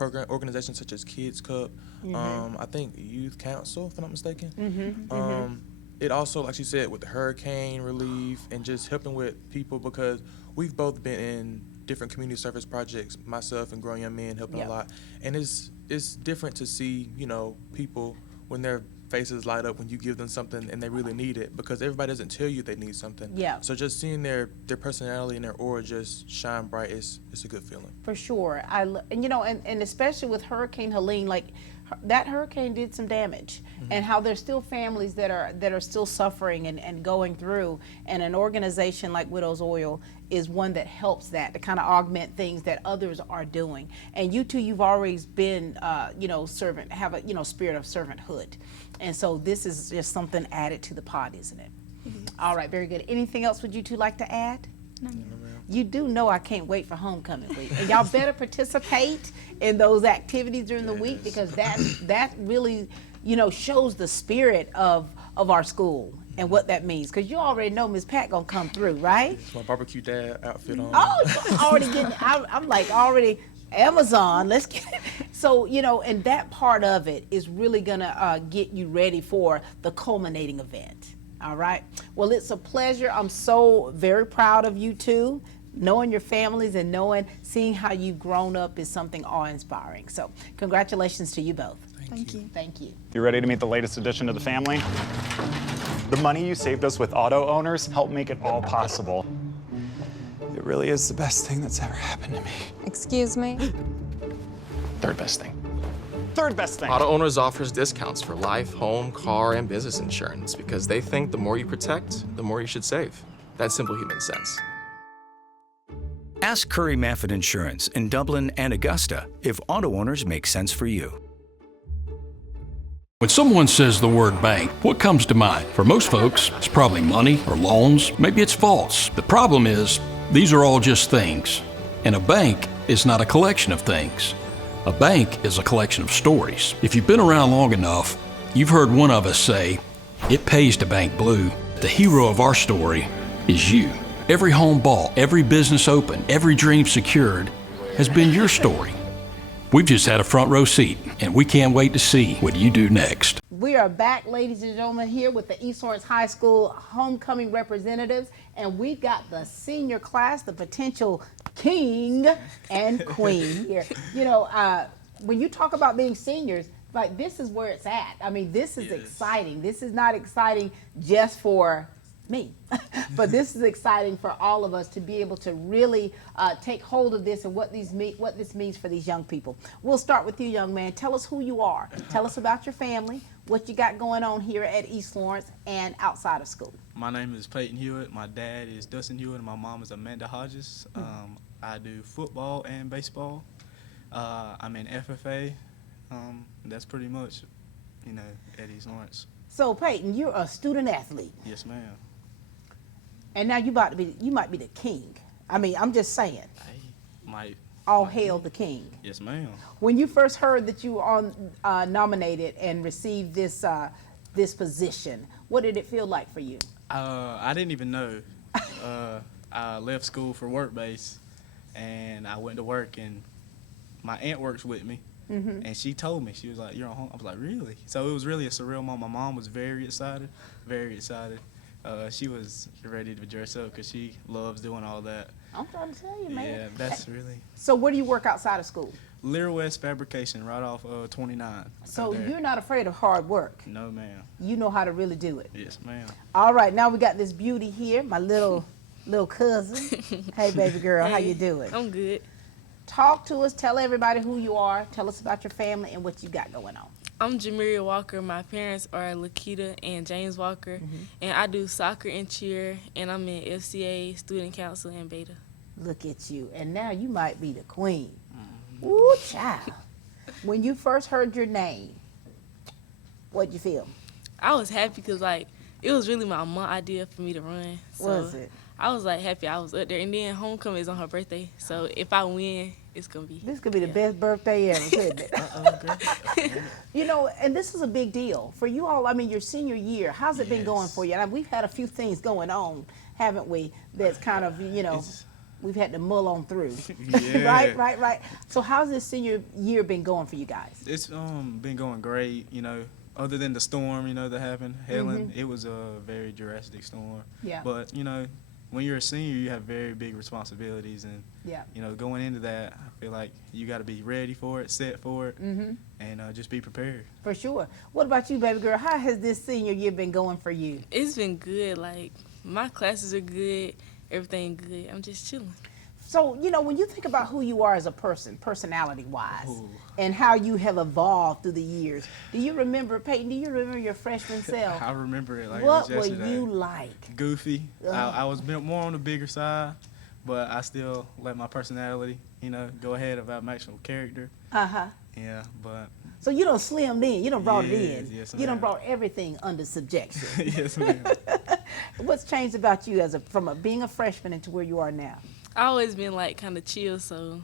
organizations such as Kids Cup, I think Youth Council, if I'm not mistaken. It also, like she said, with the hurricane relief and just helping with people, because we've both been in different community service projects, myself and Growing Young Men helping a lot. And it's different to see, people when they're faces light up when you give them something and they really need it, because everybody doesn't tell you they need something. Yeah. So just seeing their personality and their aura just shine bright is a good feeling. For sure. And you know, and especially with Hurricane Helene, like that hurricane did some damage, and how there's still families that are still suffering and going through, and an organization like Widow's Oil is one that helps that to kind of augment things that others are doing. And you two, you've always been you know, have a spirit of servanthood, and so this is just something added to the pot, isn't it? All right, very good. Anything else would you two like to add? No. You do know I can't wait for homecoming week, and y'all better participate in those activities during the week, because that really, you know, shows the spirit of our school and what that means. Because you already know Miss Pat gonna come through, right? It's my barbecue dad outfit on. Oh, you're already getting. I'm like already Amazon. Let's get it. So you know, and that part of it is really gonna get you ready for the culminating event. All right. Well, it's a pleasure. I'm so very proud of you two. Knowing your families and seeing how you've grown up is something awe-inspiring. So congratulations to you both. Thank you. Thank you. You ready to meet the latest addition to the family? The money you saved us with auto owners helped make it all possible. It really is the best thing that's ever happened to me. Excuse me? Third best thing. Third best thing. Auto Owners offers discounts for life, home, car, and business insurance because they think the more you protect, the more you should save. That's simple human sense. Ask Curry Maffett Insurance in Dublin and Augusta if auto owners make sense for you. When someone says the word bank, what comes to mind? For most folks, it's probably money or loans. Maybe it's false. The problem is, these are all just things. And a bank is not a collection of things. A bank is a collection of stories. If you've been around long enough, you've heard one of us say, "It pays to bank blue." The hero of our story is you. Every home bought, every business opened, every dream secured has been your story. We've just had a front row seat, and we can't wait to see what you do next. We are back, ladies and gentlemen, here with the East Lawrence High School homecoming representatives, and we've got the senior class, the potential king and queen here. You know, when you talk about being seniors, like this is where it's at. I mean, this is exciting. This is not exciting just for me, but this is exciting for all of us to be able to really take hold of this and what this means for these young people. We'll start with you, young man. Tell us who you are. Tell us about your family, what you got going on here at East Lawrence and outside of school. My name is Peyton Hewitt. My dad is Dustin Hewitt, and my mom is Amanda Hodges. I do football and baseball. I'm in FFA. That's pretty much, you know, at East Lawrence. So Peyton, you're a student athlete. Yes, ma'am. And now you might be the king. I mean, I'm just saying. Might. All hail the king. Yes, ma'am. When you first heard that you were nominated and received this this position, what did it feel like for you? I didn't even know. I left school for work base, and I went to work, and my aunt works with me. And she told me, she was like, "You're on home." I was like, "Really?" So it was really a surreal moment. My mom was very excited, very excited. She was ready to dress up because she loves doing all that. I'm trying to tell you, man. Yeah, that's really. So where do you work outside of school? Lear West Fabrication, right off 29. So you're not afraid of hard work? No, ma'am. You know how to really do it? Yes, ma'am. All right, now we got this beauty here, my little cousin. Hey, baby girl, how you doing? I'm good. Talk to us. Tell everybody who you are. Tell us about your family and what you got going on. I'm Jamiria Walker. My parents are Lakita and James Walker, and I do soccer and cheer, and I'm in FCA, Student Council, and Beta. Look at you. And now you might be the queen. Ooh, child. When you first heard your name, what'd you feel? I was happy because, like, it was really my mom idea for me to run. So Was it? I was, like, happy I was up there. And then homecoming is on her birthday, so if I win, it's going to be. This could be the best birthday ever, couldn't it? You know, and this is a big deal. For you all, I mean, your senior year, how's it been going for you? And we've had a few things going on, haven't we, that's kind of, you know, we've had to mull on through. Yeah. Right. So how's this senior year been going for you guys? It's been going great, you know. Other than the storm, you know, that happened, Helen, it was a very drastic storm. Yeah. But, you know, when you're a senior, you have very big responsibilities, and Yeah. you know, going into that, I feel like you got to be ready for it, set for it, and just be prepared. For sure. What about you, baby girl? How has this senior year been going for you? It's been good. Like, my classes are good, everything good. I'm just chilling. So, you know, when you think about who you are as a person, personality-wise, and how you have evolved through the years, do you remember, Peyton, do you remember your freshman self? I remember it like what it was yesterday. What were you like? Goofy. I was more on the bigger side, but I still let my personality, you know, go ahead of my actual character. Yeah, but. So you done slimmed in. You done brought it in. Yes, you done ma'am. brought everything under subjection. Yes, ma'am. What's changed about you from being a freshman into where you are now? I always been like kind of chill, so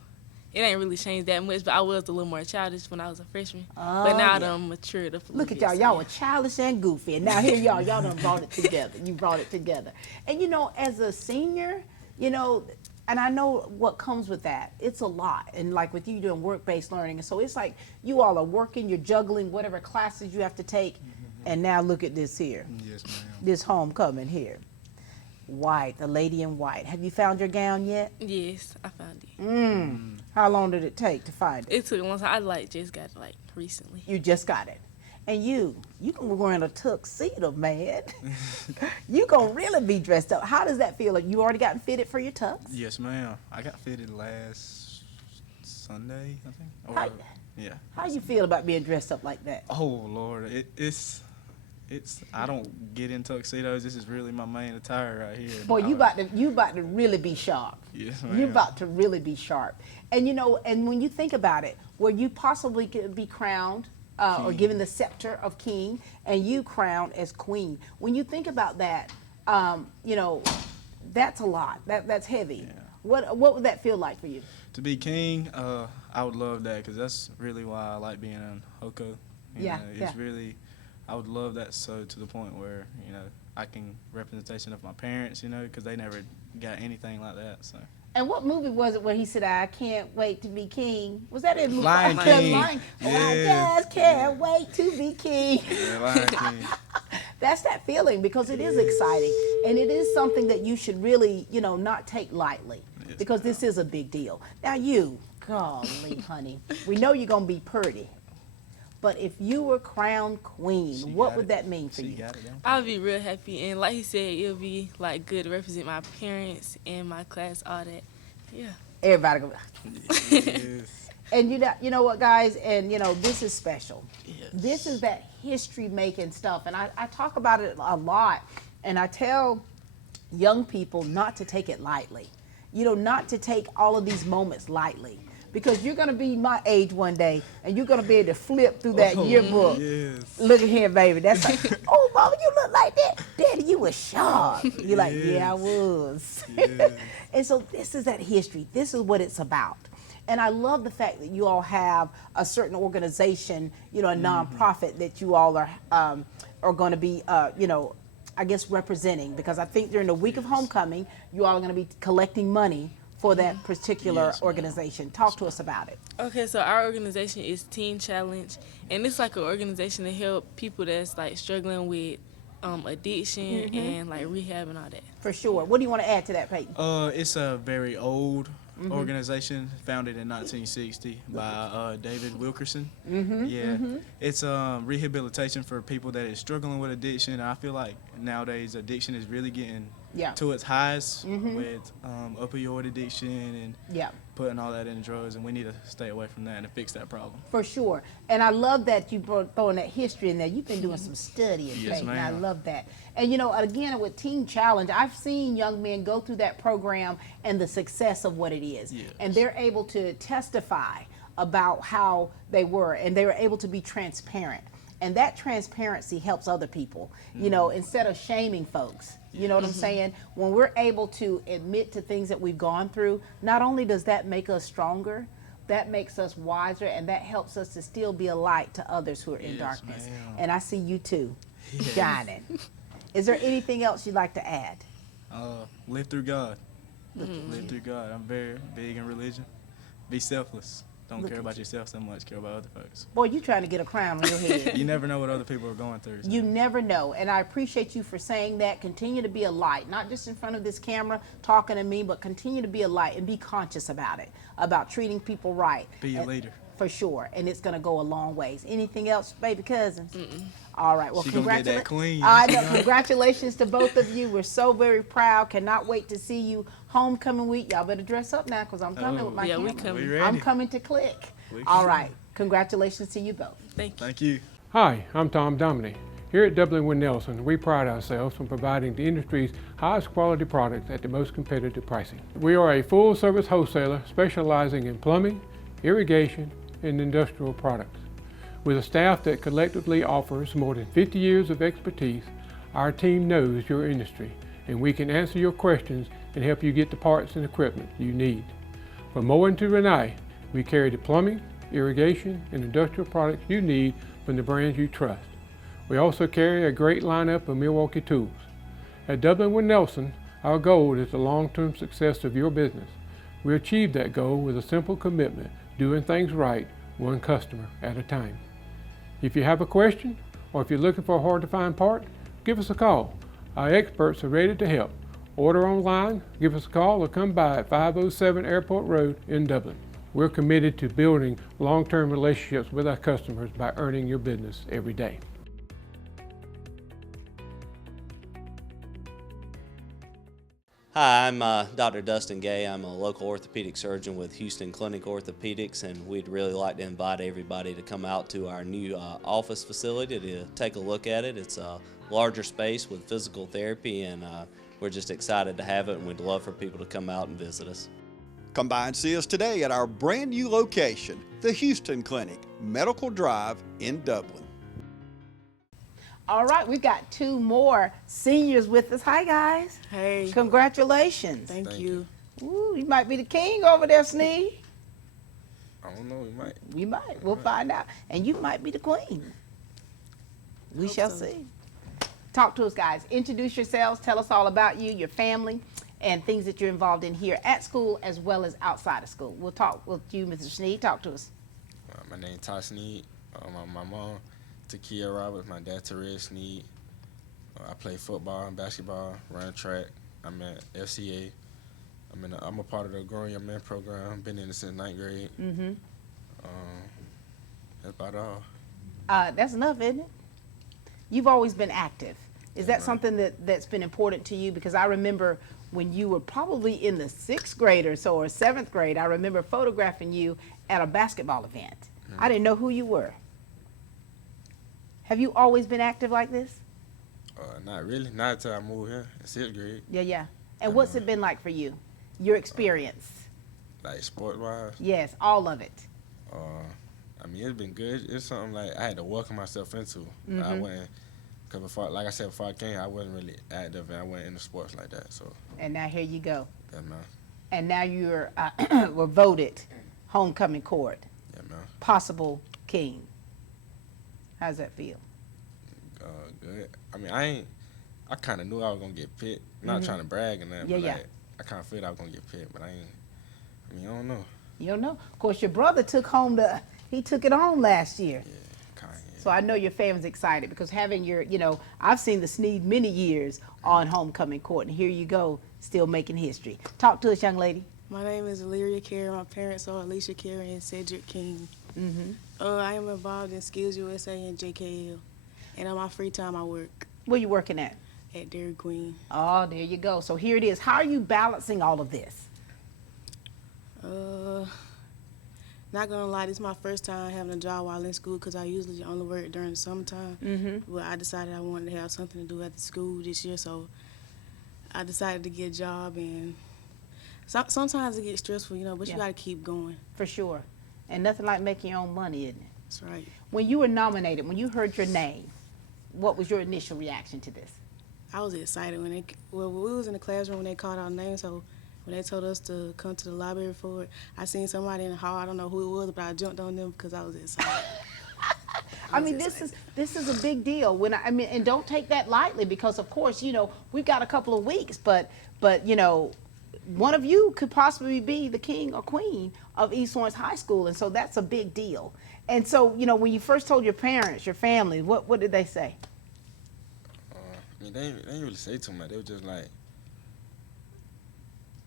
it ain't really changed that much. But I was a little more childish when I was a freshman. But now I done matured up a little Look bit. at y'all. Y'all were childish and goofy, and now here y'all done brought it together. You brought it together. And you know, as a senior, you know, and I know what comes with that. It's a lot. And like with you doing work-based learning, and so it's like you all are working, you're juggling whatever classes you have to take, and now look at this here. Yes, ma'am. This homecoming here. White, the lady in white. Have you found your gown yet? Yes, I found it. How long did it take to find it? It took a long time. I just got it recently. You just got it. And you gonna be wearing a tuxedo, man. You gonna really be dressed up. How does that feel? Like you already gotten fitted for your tux? Yes, ma'am. I got fitted last Sunday, I think. Yeah. How you feel about being dressed up like that? Oh Lord, it's. I don't get in tuxedos. This is really my main attire right here. Boy, you about to really be sharp. Yes, ma'am. You're about to really be sharp. And you know, and when you think about it, where you possibly could be crowned or given the scepter of king, and you crowned as queen. When you think about that, you know, that's a lot. That's heavy. Yeah. What would that feel like for you? To be king, I would love that because that's really why I like being in HOCO. You know, it's really. I would love that so to the point where, you know, I can representation of my parents, you know, because they never got anything like that. So. And what movie was it where he said, "I can't wait to be king"? Was that in Lion King? I just can't wait to be king. Yeah, Lion King. That's that feeling because it is exciting and it is something that you should really, you know, not take lightly because this is a big deal. Now you, golly, honey, we know you're gonna be pretty. But if you were crowned queen, what would that mean for you? I would be real happy, and like he said, it'll be like good to represent my parents and my class, all that. Yeah. Everybody go. Yes. And you know what, guys, and you know this is special. Yes. This is that history making stuff, and I talk about it a lot, and I tell young people not to take it lightly. You know, not to take all of these moments lightly. Because you're going to be my age one day, and you're going to be able to flip through that yearbook. Yes. Look at here, baby. That's like, oh, Mama, you look like that. Daddy, you were sharp. You're like, yeah, I was. Yes. And so this is that history. This is what it's about. And I love the fact that you all have a certain organization, you know, a nonprofit that you all are going to be, you know, I guess representing. Because I think during the week of homecoming, you all are going to be collecting money for that particular organization. Talk to us about it. Okay, so our organization is Teen Challenge, and it's like an organization to help people that's like struggling with addiction and like rehab and all that. For sure. What do you want to add to that, Peyton? It's a very old organization founded in 1960 by David Wilkerson. It's rehabilitation for people that is struggling with addiction. And I feel like nowadays addiction is really getting to its highest with opioid addiction and putting all that in drugs, and we need to stay away from that and to fix that problem. For sure. And I love that you brought throwing that history in there. You've been doing some studying, Yes, Peyton. ma'am. I love that. And you know, again, with Teen Challenge, I've seen young men go through that program and the success of what it is. Yes. And they're able to testify about how they were, and they were able to be transparent. And that transparency helps other people, you know, instead of shaming folks. You know what I'm saying? When we're able to admit to things that we've gone through, not only does that make us stronger, that makes us wiser, and that helps us to still be a light to others who are in darkness. Ma'am. And I see you too, shining. Is there anything else you'd like to add? Live through God. Live through God. I'm very big in religion. Be selfless. Don't Look care at about you. yourself so much, care about other folks. Boy, you trying to get a crown on your head. You never know what other people are going through. So. You never know, and I appreciate you for saying that. Continue to be a light, not just in front of this camera talking to me, but continue to be a light and be conscious about it, about treating people right. Be a leader. For sure, and it's going to go a long ways. Anything else, baby cousins? All right, well, She gonna get that queen. I know. Congratulations to both of you. We're so very proud. Cannot wait to see you homecoming week. Y'all better dress up now, because I'm coming with my yeah, camera. we coming. We ready. I'm coming to click. All right, congratulations to you both. Thank you. Hi, I'm Tom Dominy. Here at Dublin Wood Nelson, we pride ourselves on providing the industry's highest quality products at the most competitive pricing. We are a full-service wholesaler specializing in plumbing, irrigation, and industrial products. With a staff that collectively offers more than 50 years of expertise, our team knows your industry, and we can answer your questions and help you get the parts and equipment you need. From Moen to Renee, we carry the plumbing, irrigation, and industrial products you need from the brands you trust. We also carry a great lineup of Milwaukee tools. At Dublin Wood Nelson, our goal is the long-term success of your business. We achieve that goal with a simple commitment, doing things right, one customer at a time. If you have a question, or if you're looking for a hard-to-find part, give us a call. Our experts are ready to help. Order online, give us a call, or come by at 507 Airport Road in Dublin. We're committed to building long-term relationships with our customers by earning your business every day. Hi, I'm Dr. Dustin Gay. I'm a local orthopedic surgeon with Houston Clinic Orthopedics, and we'd really like to invite everybody to come out to our new office facility to take a look at it. It's a larger space with physical therapy, and we're just excited to have it, and we'd love for people to come out and visit us. Come by and see us today at our brand new location, the Houston Clinic, Medical Drive in Dublin. All right, we've got two more seniors with us. Hi, guys. Hey. Congratulations. Thank you. Ooh, you might be the king over there, Sneed. I don't know, we might. We might. We'll find out. And you might be the queen. We shall see. Talk to us, guys. Introduce yourselves. Tell us all about you, your family, and things that you're involved in here at school as well as outside of school. We'll talk with you, Mr. Sneed. Talk to us. My name's Ty Sneed. My mom, Takia Roberts, my dad, Terrell Sneed. I play football and basketball, run track. I'm at FCA. I'm a part of the Growing Young Men program. Been in it since 9th grade. That's about all. That's enough, isn't it? You've always been active. Is that something that's been important to you? Because I remember when you were probably in the 6th grade or so, or 7th grade, I remember photographing you at a basketball event. I didn't know who you were. Have you always been active like this? Not really. Not until I moved here in 6th grade. Yeah. And what's it been like for you? Your experience? Like sport-wise? Yes, all of it. It's been good. It's something like I had to welcome myself into. I wasn't, because before, like I said, before I came, I wasn't really active and I wasn't into sports like that. So. And now here you go. Yeah, man. And now you're were voted homecoming court. Yeah, man. Possible king. How's that feel? Good. I kind of knew I was gonna get picked. Not trying to brag and that, but like, I kind of figured I was gonna get picked, but I don't know. You don't know. Of course, your brother took it on last year. Yeah, kind of. Yeah. So I know your family's excited because having I've seen the Sneed many years on homecoming court, and here you go, still making history. Talk to us, young lady. My name is Illyria Carey. My parents are Alicia Carey and Cedric King. I am involved in Skills USA and JKL. And on my free time, I work. Where you working at? At Dairy Queen. Oh, there you go. So here it is. How are you balancing all of this? Not gonna lie, this is my first time having a job while in school because I usually only work during the summertime. But I decided I wanted to have something to do after school this year, so I decided to get a job. And sometimes it gets stressful, but you gotta keep going. For sure. And nothing like making your own money, isn't it? That's right. When you were nominated, when you heard your name, what was your initial reaction to this? I was excited when we was in the classroom when they called our names. So when they told us to come to the library for it, I seen somebody in the hall. I don't know who it was, but I jumped on them because I was excited. This is a big deal. And don't take that lightly because, of course, we've got a couple of weeks, but one of you could possibly be the king or queen of East Lawrence High School, and so that's a big deal. And so, you know, when you first told your parents, your family, what did they say? I mean, they didn't really say too much. They were just like,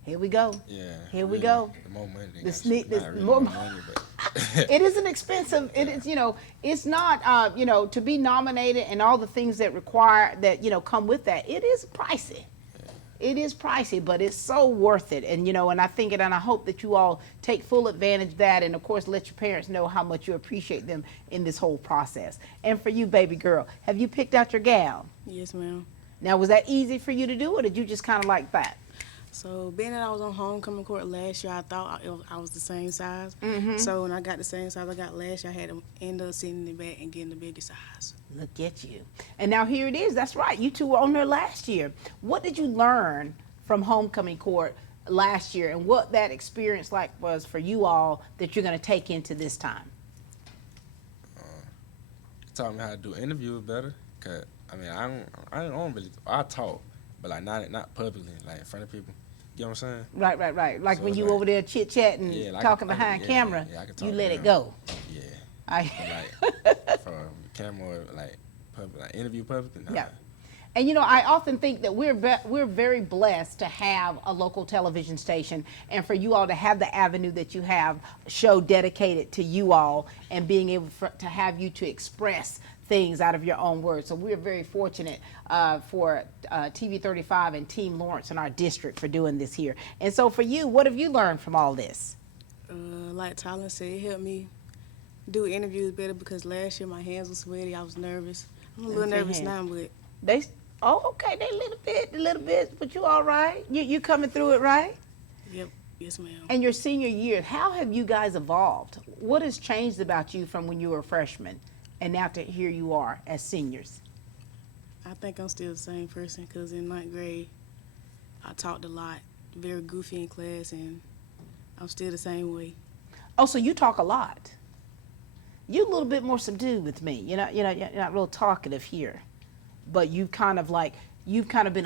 here we go. yeah. Here we really, go. The more money they The got, sneak, not really more more money, but it is an expensive. It is, you know, it's not, you know, to be nominated and all the things that require that, you know, come with that. It is pricey. It is pricey, but it's so worth it. And, you know, and I think it, and I hope that you all take full advantage of that. And of course, let your parents know how much you appreciate them in this whole process. And for you, baby girl, have you picked out your gown? Yes, ma'am. Now, was that easy for you to do, or did you just kind of like that? So being that I was on homecoming court last year, I thought I was the same size. Mhm. So when I got the same size I got last year, I had to end up sitting in the back and getting the bigger size. Look at you. And now here it is. That's right. You two were on there last year. What did you learn from homecoming court last year, and what that experience like was for you all that you're going to take into this time? taught me how to do interviews better. Cause I mean, I don't really, I talk, but like not publicly, like in front of people. You know what I'm saying? Right. Like So when it's you like- over there chit-chatting, Yeah, like talking I can- behind yeah, camera, yeah, I can you talk let to it them. go. Yeah. I But like for camera, like public, like interview publicly. Nah. Yeah. And you know, I often think that we're very blessed to have a local television station, and for you all to have the avenue that you have, show dedicated to you all, and being able to have you to express things out of your own words. So we're very fortunate for TV 35 and Team Lawrence in our district for doing this here. And so for you, what have you learned from all this? Like Tyler said, it helped me do interviews better because last year my hands were sweaty. I was nervous. I'm a little Let me see nervous your now, hands. but Okay, they a little bit, but you all right? You coming through it, right? yep, yes, ma'am. And your senior year, how have you guys evolved? What has changed about you from when you were freshmen and now to here you are as seniors? I think I'm still the same person because in ninth grade, I talked a lot, very goofy in class, and I'm still the same way. Oh, so you talk a lot. You're a little bit more subdued with me. You're not real talkative here, but you've kind of been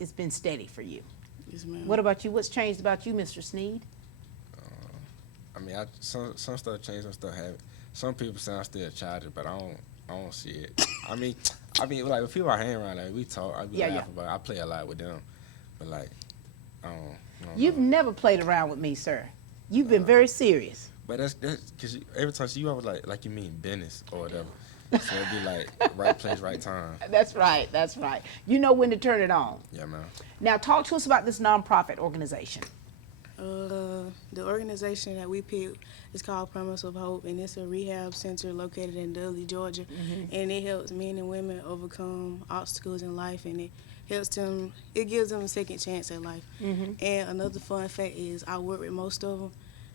it's been steady for you. Yes, ma'am. What about you? What's changed about you, Mr. Sneed? I mean, some stuff changed, some stuff haven't. Some people say I'm still childish, but I don't see it. I mean, like with people I hang around, like we talk, I be laughing, but I play a lot with them. But like, I don't You've never played around with me, sir. You've been very serious. But that's because every time you always like you mean business or whatever. So it'd be like right place, right time. That's right. You know when to turn it on. Yeah, man. Now talk to us about this nonprofit organization. The organization that we picked is called Promise of Hope, and it's a rehab center located in Dudley, Georgia. And it helps men and women overcome obstacles in life, and it gives them a second chance at life. And another fun fact is I work with most of them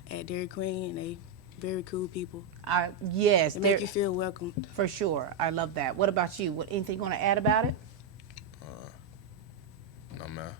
at Dairy Queen, and they very cool people. Yes. They make you feel welcome. For sure. I love that. What about you? Anything you want to add about it? No, man.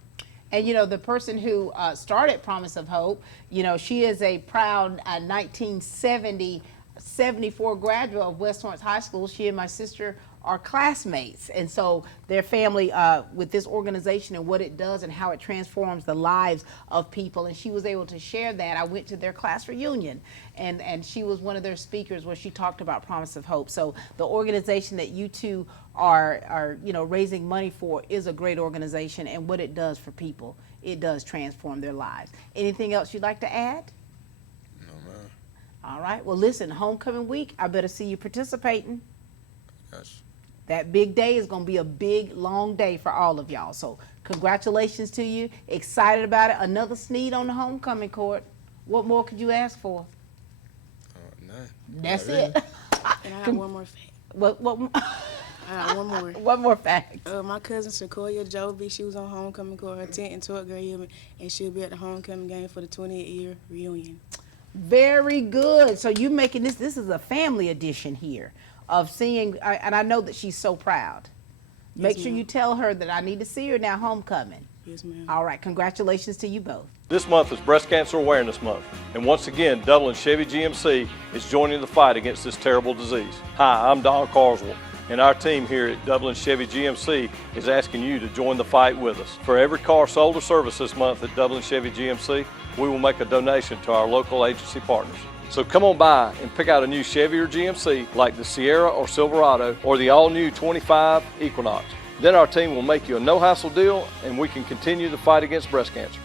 And, you know, the person who started Promise of Hope, you know, she is a proud 1974 graduate of West Lawrence High School. She and my sister are classmates. And so their family, with this organization and what it does and how it transforms the lives of people. And she was able to share that. I went to their class reunion, and she was one of their speakers where she talked about Promise of Hope. So the organization that you two are raising money for is a great organization, and what it does for people, it does transform their lives. Anything else you'd like to add? No, man. All right. Well, listen, homecoming week, I better see you participating. Yes. That big day is going to be a big, long day for all of y'all. So congratulations to you. Excited about it. Another Sneed on the homecoming court. What more could you ask for? None. That's Not it. And I got one more fact. What? I got one more. One more fact. My cousin Sequoia Joby, she was on homecoming court, her 10th and 12th grade year, and she'll be at the homecoming game for the 28th year reunion. Very good. So you making this is a family edition here of seeing, and I know that she's so proud. Make sure you tell her that I need to see her now homecoming. Yes, ma'am. All right, congratulations to you both. This month is Breast Cancer Awareness Month, and once again, Dublin Chevy GMC is joining the fight against this terrible disease. Hi, I'm Donald Carswell, And our team here at Dublin Chevy GMC is asking you to join the fight with us. For every car sold or serviced this month at Dublin Chevy GMC, we will make a donation to our local agency partners. So come on by and pick out a new Chevy or GMC like the Sierra or Silverado or the all-new 25 Equinox. Then our team will make you a no-hassle deal and we can continue the fight against breast cancer.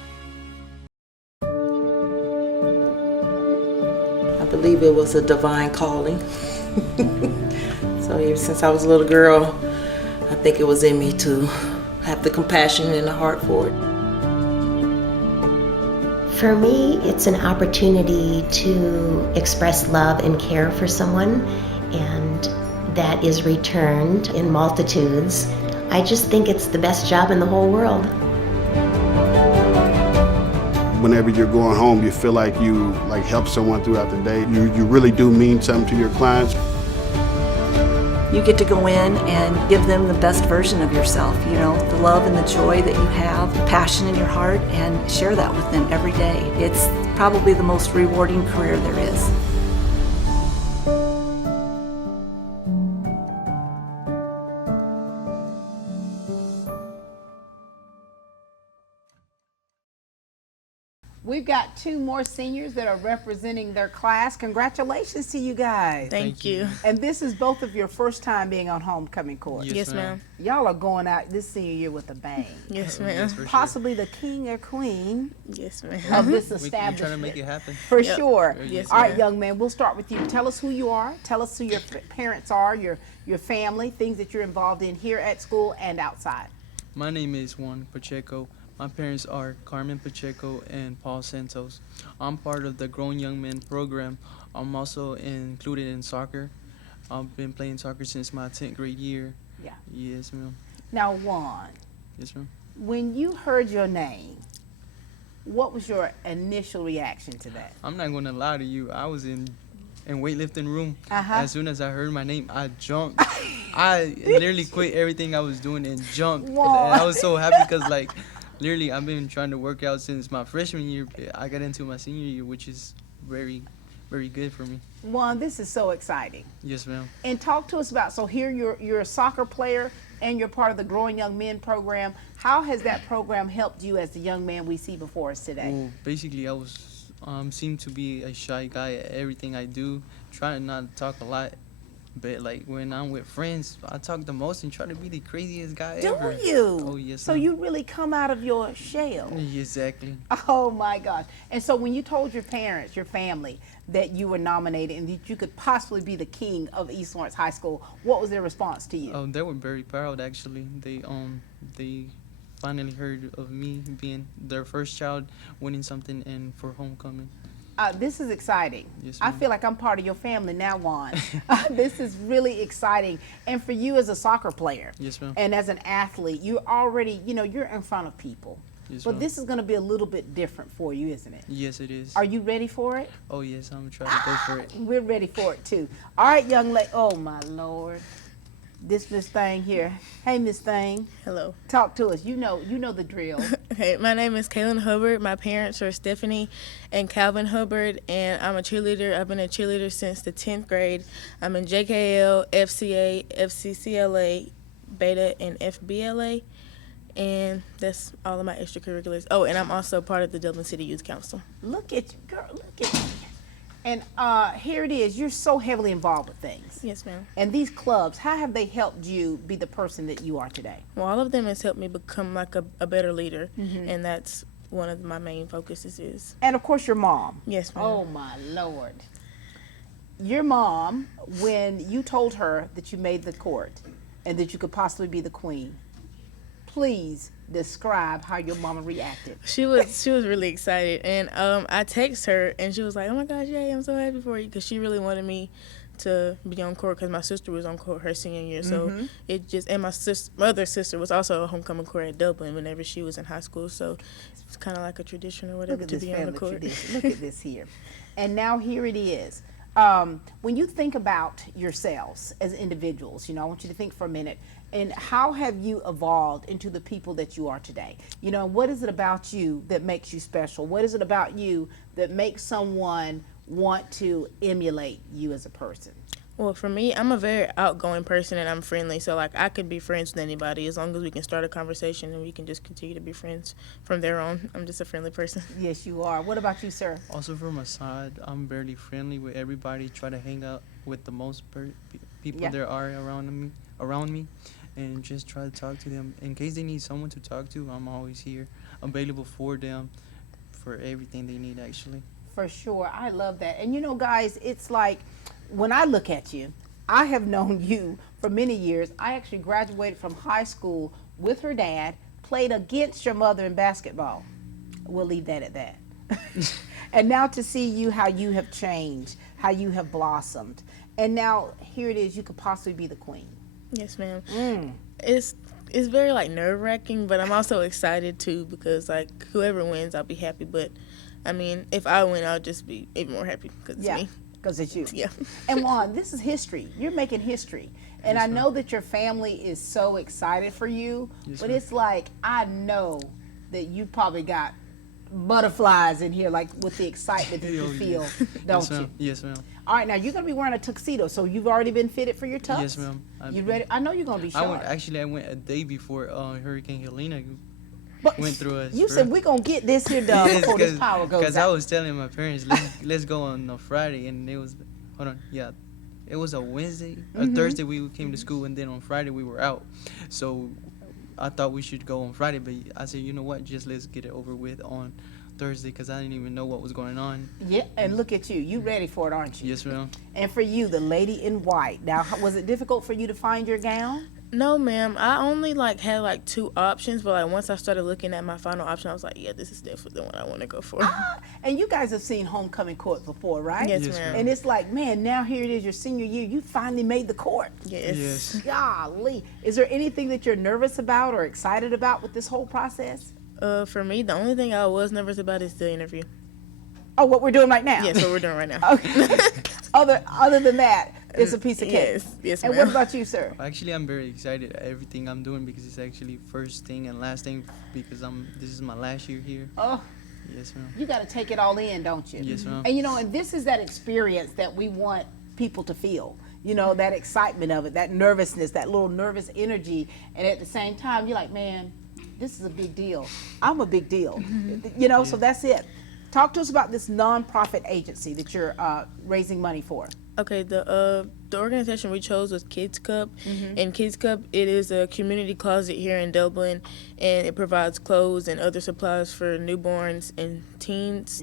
I believe it was a divine calling. So ever since I was a little girl, I think it was in me to have the compassion and the heart for it. For me, it's an opportunity to express love and care for someone, and that is returned in multitudes. I just think it's the best job in the whole world. Whenever you're going home, you feel like you help someone throughout the day. You really do mean something to your clients. You get to go in and give them the best version of yourself, you know, the love and the joy that you have, the passion in your heart, and share that with them every day. It's probably the most rewarding career there is. We've got 2 more seniors that are representing their class. Congratulations to you guys. Thank you. And this is both of your first time being on homecoming court. Yes, ma'am. Y'all are going out this senior year with a bang. Yes, ma'am. Possibly the king or queen yes, ma'am. of this We're establishment. trying to make it happen. For Yep. sure. Yes, All right, ma'am. young man, we'll start with you. Tell us who you are. Tell us who your parents are, your family, things that you're involved in here at school and outside. My name is Juan Pacheco. My parents are Carmen Pacheco and Paul Santos. I'm part of the Grown Young Men program. I'm also included in soccer. I've been playing soccer since my 10th grade year. Yeah. Yes, ma'am. Now, Juan, Yes, ma'am. when you heard your name, what was your initial reaction to that? I'm not going to lie to you. I was in weightlifting room. As soon as I heard my name, I jumped. I literally quit everything I was doing and jumped. And I was so happy because, like, literally, I've been trying to work out since my freshman year. I got into my senior year, which is very, very good for me. Juan, this is so exciting. Yes, ma'am. And talk to us about, so here you're a soccer player and you're part of the Growing Young Men program. How has that program helped you as the young man we see before us today? Well, basically, I was seemed to be a shy guy at everything I do, trying not to talk a lot. But like when I'm with friends, I talk the most and try to be the craziest guy ever. Do you? Oh yes. So ma'am. you really come out of your shell. Exactly. Oh my gosh. And so when you told your parents, your family, that you were nominated and that you could possibly be the king of East Lawrence High School, what was their response to you? They were very proud actually. They finally heard of me being their first child winning something and for homecoming. This is exciting. Yes, I ma'am. feel like I'm part of your family now, Juan. This is really exciting. And for you as a soccer player Yes, ma'am. and as an athlete, you already, you're in front of people. Yes, But ma'am. this is going to be a little bit different for you, isn't it? Yes, it is. Are you ready for it? Oh yes, I'm trying to go for it. We're ready for it too. All right, young lady. Oh my Lord. This Miss Thing here. Hey, Miss Thing. Hello. Talk to us. You know the drill. Okay, my name is Kaylin Hubbard. My parents are Stephanie and Calvin Hubbard, and I'm a cheerleader. I've been a cheerleader since the 10th grade. I'm in JKL, FCA, FCCLA, Beta, and FBLA, and that's all of my extracurriculars. Oh, and I'm also part of the Dublin City Youth Council. Look at you, girl. Look at you. And here it is. You're so heavily involved with things. Yes, ma'am. And these clubs, how have they helped you be the person that you are today? Well, all of them has helped me become like a better leader, Mhm. and that's one of my main focuses is. And of course, your mom. Yes, ma'am. Oh my Lord. Your mom, when you told her that you made the court and that you could possibly be the queen, please describe how your mama reacted. She was really excited, and I texted her, and she was like, "Oh my gosh, yay! I'm so happy for you," because she really wanted me to be on court because my sister was on court her senior year. So Mhm. it just, and my other sister was also a homecoming court at Dublin whenever she was in high school. So it's kind of like a tradition or whatever Look at to this be on the family court. tradition. Look at this here. And now here it is. When you think about yourselves as individuals, I want you to think for a minute, and how have you evolved into the people that you are today? What is it about you that makes you special? What is it about you that makes someone want to emulate you as a person? Well, for me, I'm a very outgoing person and I'm friendly. So, like, I could be friends with anybody as long as we can start a conversation and we can just continue to be friends from there on. I'm just a friendly person. Yes, you are. What about you, sir? Also, from my side, I'm barely friendly with everybody. Try to hang out with the most people there are around me, and just try to talk to them. In case they need someone to talk to, I'm always here, available for them, for everything they need, actually. For sure. I love that. And you know, guys, it's like when I look at you, I have known you for many years. I actually graduated from high school with her dad, played against your mother in basketball. We'll leave that at that. And now to see you, how you have changed, how you have blossomed. And now here it is, you could possibly be the queen. Yes, ma'am. It's very like nerve-wracking, but I'm also excited too because like whoever wins, I'll be happy. But I mean, if I win, I'll just be even more happy because it's me. Because it's you. Yeah. And Juan, this is history. You're making history. And I know that your family is so excited for you, but it's like, I know that you probably got butterflies in here, like with the excitement that you feel, don't you? Yes, ma'am. All right, now you're going to be wearing a tuxedo, so you've already been fitted for your tux? Yes, ma'am. You ready? I know you're going to be sharp. I went a day before Hurricane Helena went through us. You said we're going to get this here done before this power goes out. Because I was telling my parents, let's go on a Friday, and it was, it was a Wednesday, a Thursday we came to school, and then on Friday we were out. So I thought we should go on Friday, but I said, you know what, just let's get it over with on Thursday, because I didn't even know what was going on. Yeah, and look at you. You ready for it, aren't you? Yes, ma'am. And for you, the lady in white. Now, was it difficult for you to find your gown? No, ma'am. I only had 2 options, but like once I started looking at my final option, I was like, yeah, this is definitely the one I want to go for. And you guys have seen homecoming court before, right? Yes, ma'am. And it's like, man, now here it is, your senior year, you finally made the court. Yes. Golly. Is there anything that you're nervous about or excited about with this whole process? For me, the only thing I was nervous about is the interview. Oh, what we're doing right now? Yes, what we're doing right now. Okay. Other than that, it's a piece of cake. Yes, and ma'am. what about you, sir? Actually, I'm very excited at everything I'm doing because it's actually first thing and last thing because this is my last year here. Oh. Yes, ma'am. You got to take it all in, don't you? Yes, ma'am. And and this is that experience that we want people to feel. That excitement of it, that nervousness, that little nervous energy, and at the same time, you're like, man, this is a big deal. I'm a big deal. So that's it. Talk to us about this nonprofit agency that you're raising money for. Okay, the organization we chose was Kids Cup, and Kids Cup, it is a community closet here in Dublin, and it provides clothes and other supplies for newborns and teens.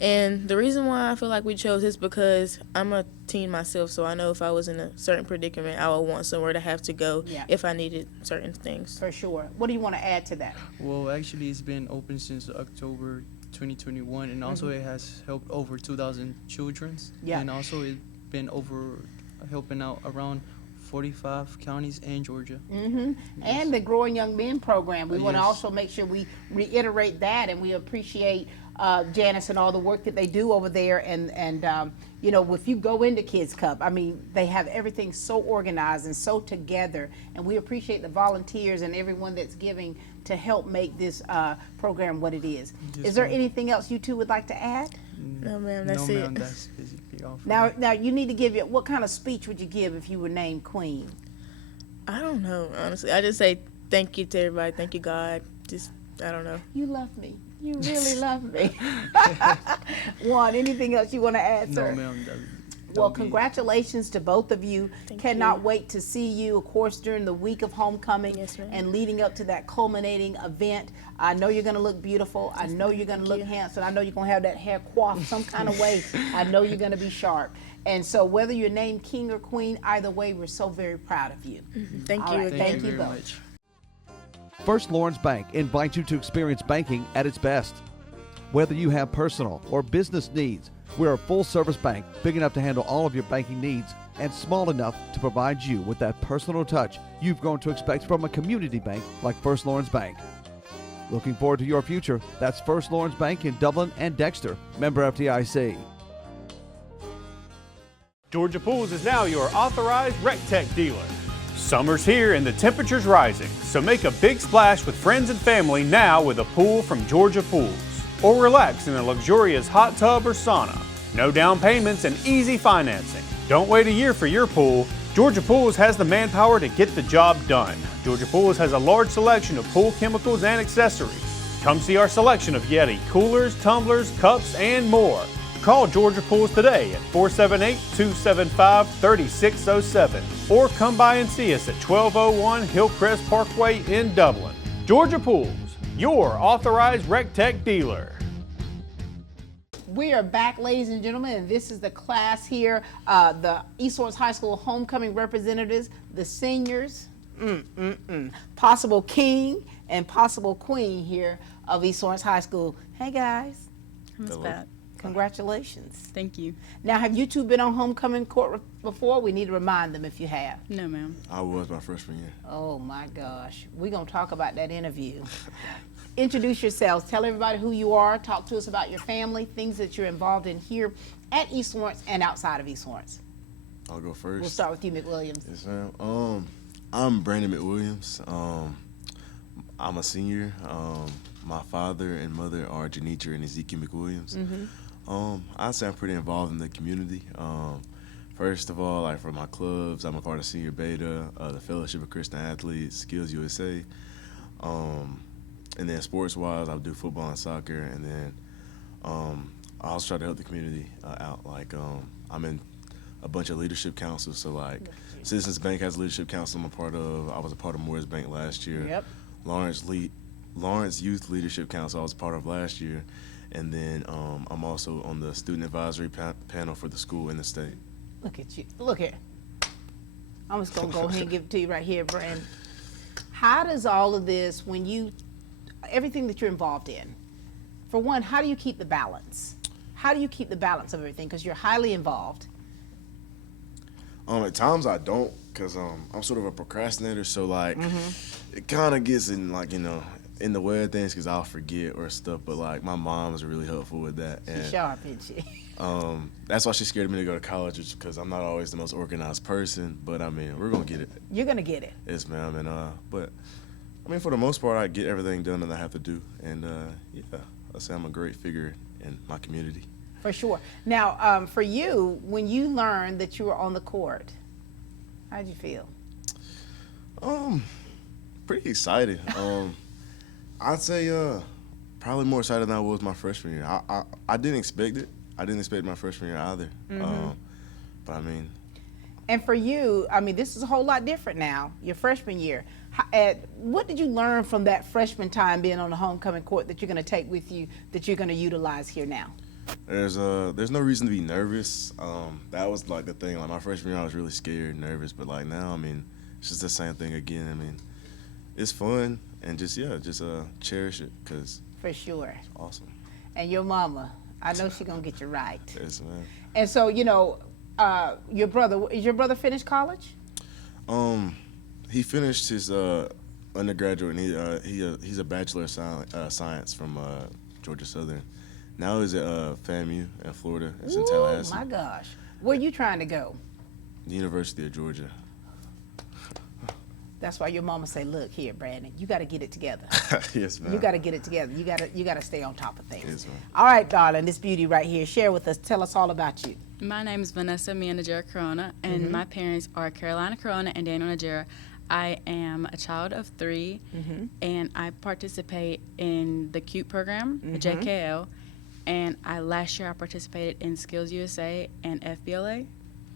And the reason why I feel like we chose this because I'm a teen myself, so I know if I was in a certain predicament, I would want somewhere to have to go if I needed certain things. For sure. What do you want to add to that? Well, actually, it's been open since October 2021, and also it has helped over 2,000 children. Yeah. And also it's been helping out around 45 counties in Georgia. Yes. And the Growing Young Men program. We want to also make sure we reiterate that, and we appreciate Janice and all the work that they do over there. And if you go into Kids Cup, I mean, they have everything so organized and so together, and we appreciate the volunteers and everyone that's giving to help make this program what it is. Is there anything else you two would like to add? No, ma'am, that's it. No, ma'am, that's basically all. Now you need to give what kind of speech would you give if you were named queen? I don't know, honestly. I just say thank you to everybody. Thank you, God. I don't know. You love me. You really love me. Juan, anything else you want to add, sir? No, ma'am. Well, congratulations to both of you. Cannot wait to see you, of course, during the week of homecoming and leading up to that culminating event. I know you're going to look beautiful. I know you're going to look handsome. I know you're going to have that hair coiffed some kind of way. I know you're going to be sharp. And so whether you're named king or queen, either way, we're so very proud of you. Thank you. Right, thank you very both. much. First Lawrence Bank invites you to experience banking at its best. Whether you have personal or business needs, we're a full-service bank big enough to handle all of your banking needs and small enough to provide you with that personal touch you've grown to expect from a community bank like First Lawrence Bank. Looking forward to your future? That's First Lawrence Bank in Dublin and Dexter, member FDIC. Georgia Pools is now your authorized RecTech dealer. Summer's here and the temperature's rising, so make a big splash with friends and family now with a pool from Georgia Pools. Or relax in a luxurious hot tub or sauna. No down payments and easy financing. Don't wait a year for your pool. Georgia Pools has the manpower to get the job done. Georgia Pools has a large selection of pool chemicals and accessories. Come see our selection of Yeti coolers, tumblers, cups, and more. Call Georgia Pools today at 478-275-3607 or come by and see us at 1201 Hillcrest Parkway in Dublin. Georgia Pools, your authorized rec tech dealer. We are back, ladies and gentlemen, and this is the class here, the East Lawrence High School homecoming representatives, the seniors, possible king and possible queen here of East Lawrence High School. Hey guys. Miss Pat. Congratulations. Thank you. Now, have you two been on homecoming court before? We need to remind them if you have. No, ma'am. I was my freshman year. Oh my gosh. We're going to talk about that interview. Introduce yourselves. Tell everybody who you are. Talk to us about your family, things that you're involved in here at East Lawrence and outside of East Lawrence. I'll go first. We'll start with you, McWilliams. Yes, ma'am. I'm Brandon McWilliams. I'm a senior. My father and mother are Janitra and Ezekiel McWilliams. I'd say I'm pretty involved in the community. First of all, like for my clubs, I'm a part of Senior Beta, the Fellowship of Christian Athletes, Skills USA. And then sports-wise, I do football and soccer, and then I also try to help the community out. Like I'm in a bunch of leadership councils, so like Citizens Bank has a leadership council I'm a part of. I was a part of Morris Bank last year. Yep. Lawrence Youth Leadership Council I was a part of last year, and then I'm also on the student advisory panel for the school and the state. Look at you. Look here. I'm just going to go ahead and give it to you right here, Brandon. How does all of this, everything that you're involved in, for one, how do you keep the balance? How do you keep the balance of everything? Because you're highly involved. At times I don't, because I'm sort of a procrastinator, so like it kind of gets in like, in the way of things because I'll forget or stuff, but like my mom is really helpful with that. She's sharp, isn't she? That's why she scared me to go to college, because I'm not always the most organized person, but I mean, we're going to get it. You're going to get it. Yes, ma'am. And but I mean, for the most part, I get everything done that I have to do, and yeah, I say I'm a great figure in my community. For sure. Now, for you, when you learned that you were on the court, how did you feel? Pretty excited. I'd say probably more excited than I was my freshman year. I didn't expect it. I didn't expect my freshman year either. But I mean. And for you, I mean, this is a whole lot different now, your freshman year. What did you learn from that freshman time being on the homecoming court that you're going to take with you, that you're going to utilize here now? There's no reason to be nervous. That was like the thing. Like my freshman year, I was really scared and nervous. But like now, I mean, it's just the same thing again. I mean, it's fun and just cherish it because. For sure. It's awesome. And your mama, I know she's gonna get you right. Yes, man. And so is your brother finished college? He finished his undergraduate, and he's a Bachelor of Science from Georgia Southern. Now he's at FAMU in Florida. It's in Tallahassee. Oh my gosh, where are you trying to go? The University of Georgia. That's why your mama say, "Look here, Brandon, you got to get it together." Yes, ma'am. You got to get it together. You got to stay on top of things. Yes, ma'am. All right, darling, this beauty right here. Share with us. Tell us all about you. My name is Vanessa Najera Corona, and my parents are Carolina Corona and Daniel Najera. I am a child of 3, and I participate in the CUTE program, the JKL, and last year I participated in Skills USA and FBLA.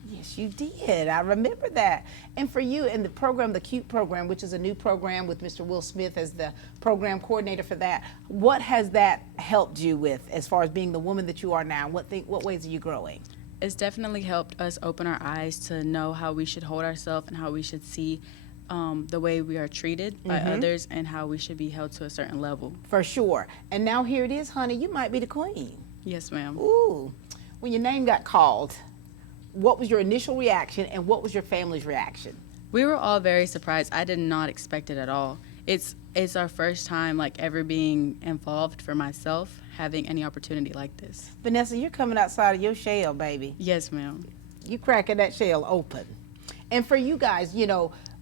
Yes, you did. I remember that. And for you in the program, the CUTE program, which is a new program with Mr. Will Smith as the program coordinator for that, what has that helped you with as far as being the woman that you are now? What ways are you growing? It's definitely helped us open our eyes to know how we should hold ourselves and how we should see the way we are treated by others and how we should be held to a certain level. For sure. And now here it is, honey, you might be the queen. Yes, ma'am. Ooh. When your name got called, what was your initial reaction and what was your family's reaction? We were all very surprised. I did not expect it at all. It's our first time ever being involved for myself, having any opportunity like this. Vanessa, you're coming outside of your shell, baby. Yes, ma'am. You cracking that shell open. And for you guys,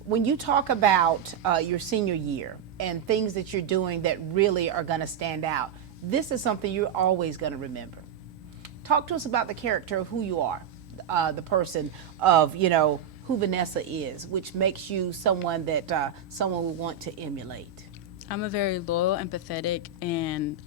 when you talk about your senior year and things that you're doing that really are going to stand out, this is something you're always going to remember. Talk to us about the character of who you are. the person of, you know, who Vanessa is, which makes you someone that someone would want to emulate? I'm a very loyal, empathetic, and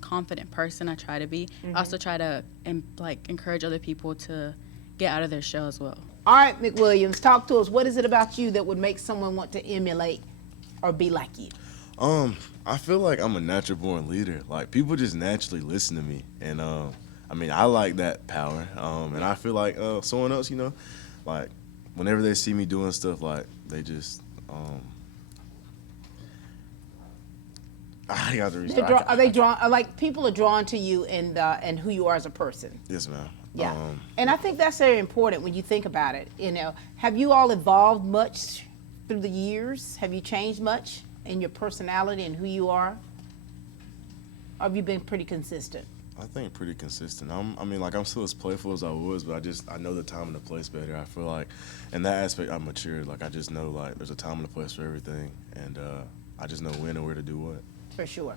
confident person. I try to be. I also try to encourage other people to get out of their shell as well. All right, McWilliams, talk to us. What is it about you that would make someone want to emulate or be like you? I feel like I'm a natural born leader. Like, people just naturally listen to me, and I mean, I like that power. And I feel like someone else, you know, like whenever they see me doing stuff, like they just I got the reason. Are they drawn? Like, people are drawn to you and who you are as a person. Yes, ma'am. Yeah, and I think that's very important when you think about it. You know, have you all evolved much through the years? Have you changed much in your personality and who you are? Or have you been pretty consistent? I think pretty consistent. I mean, like, I'm still as playful as I was, but I know the time and the place better. I feel like in that aspect I'm matured. Like, I just know, like, there's a time and a place for everything, and I just know when and where to do what. For sure.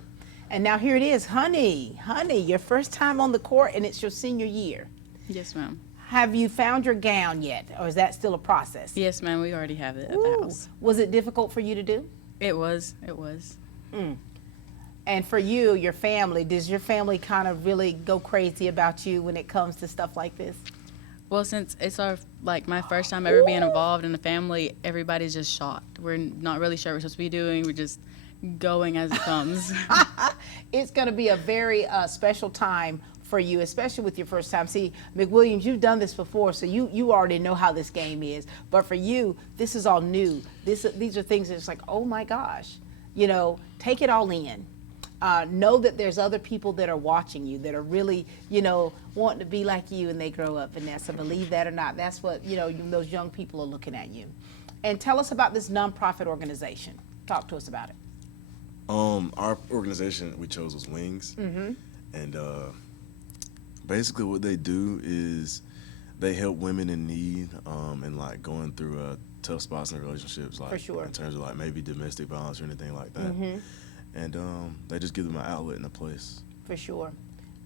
And now here it is, honey, your first time on the court, and it's your senior year. Yes, ma'am. Have you found your gown yet, or is that still a process? Yes, ma'am. We already have it at the house. Was it difficult for you to do? It was. It was. And for you, your family, does your family kind of really go crazy about you when it comes to stuff like this? Well, since it's my first time ever being involved in a family, everybody's just shocked. We're not really sure what we're supposed to be doing. We're just going as it comes. It's going to be a very special time for you, especially with your first time. See, McWilliams, you've done this before, so you already know how this game is. But for you, this is all new. These are things that's like, oh my gosh, you know, take it all in. Know that there's other people that are watching you, that are really, you know, wanting to be like you when they grow up, Vanessa. Believe that or not, that's what, you know, those young people are looking at you. And tell us about this nonprofit organization. Talk to us about it. Our organization we chose was Wings, and basically what they do is they help women in need and like going through tough spots in their relationships, like in terms of like maybe domestic violence or anything like that. And they just give them an outlet and a place. For sure.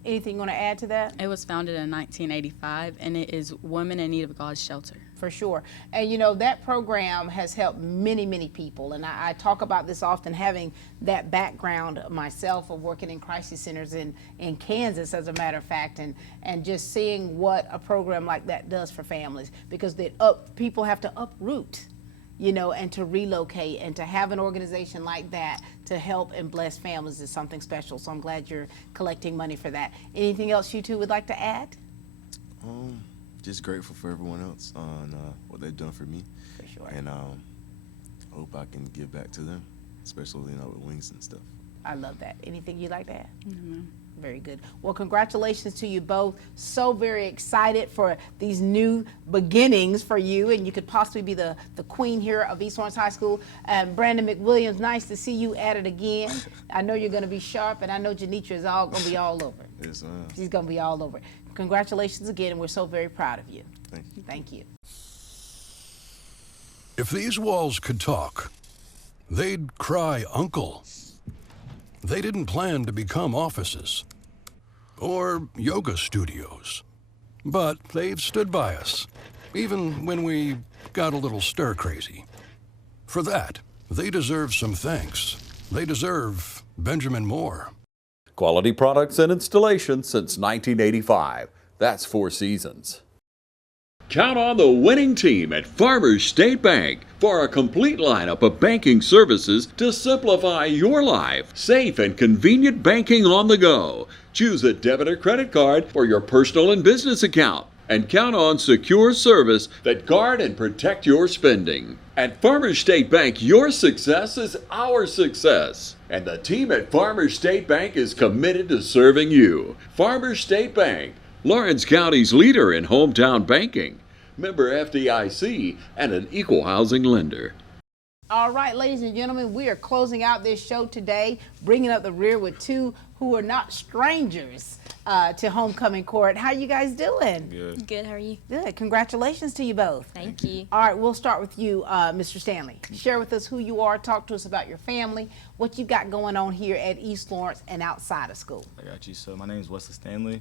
Anything you want to add to that? It was founded in 1985, and it is Women in Need of God's Shelter. For sure. And you know, that program has helped many, many people. And I talk about this often, having that background myself of working in crisis centers in Kansas, as a matter of fact, and just seeing what a program like that does for families, because people have to uproot, you know, and to relocate, and to have an organization like that to help and bless families is something special. So I'm glad you're collecting money for that. Anything else you two would like to add? Just grateful for everyone else on what they've done for me. For sure. And hope I can give back to them, especially, you know, with Wings and stuff. I love that. Anything you'd like to add? Very good. Well, congratulations to you both. So very excited for these new beginnings for you, and you could possibly be the queen here of East Lawrence High School. Brandon McWilliams, nice to see you at it again. I know you're going to be sharp, and I know Janitra is all going to be all over. Yes, ma'am. She's going to be all over. Congratulations again, and we're so very proud of you. Thank you. Thank you. If these walls could talk, they'd cry uncle. They didn't plan to become offices or yoga studios, but they've stood by us, even when we got a little stir-crazy. For that, they deserve some thanks. They deserve Benjamin Moore. Quality products and installation since 1985. That's 4 seasons. Count on the winning team at Farmers State Bank for a complete lineup of banking services to simplify your life. Safe and convenient banking on the go. Choose a debit or credit card for your personal and business account. And count on secure service that guard and protect your spending. At Farmers State Bank, your success is our success. And the team at Farmers State Bank is committed to serving you. Farmers State Bank, Lawrence County's leader in hometown banking. Member FDIC and an equal housing lender. All right, ladies and gentlemen, we are closing out this show today, bringing up the rear with two who are not strangers to homecoming court. How you guys doing? Good. Good, how are you? Good. Congratulations to you both. Thank you. All right, we'll start with you, Mr. Stanley. Share with us who you are. Talk to us about your family, what you got going on here at East Lawrence and outside of school. I got you. So my name is Wesley Stanley.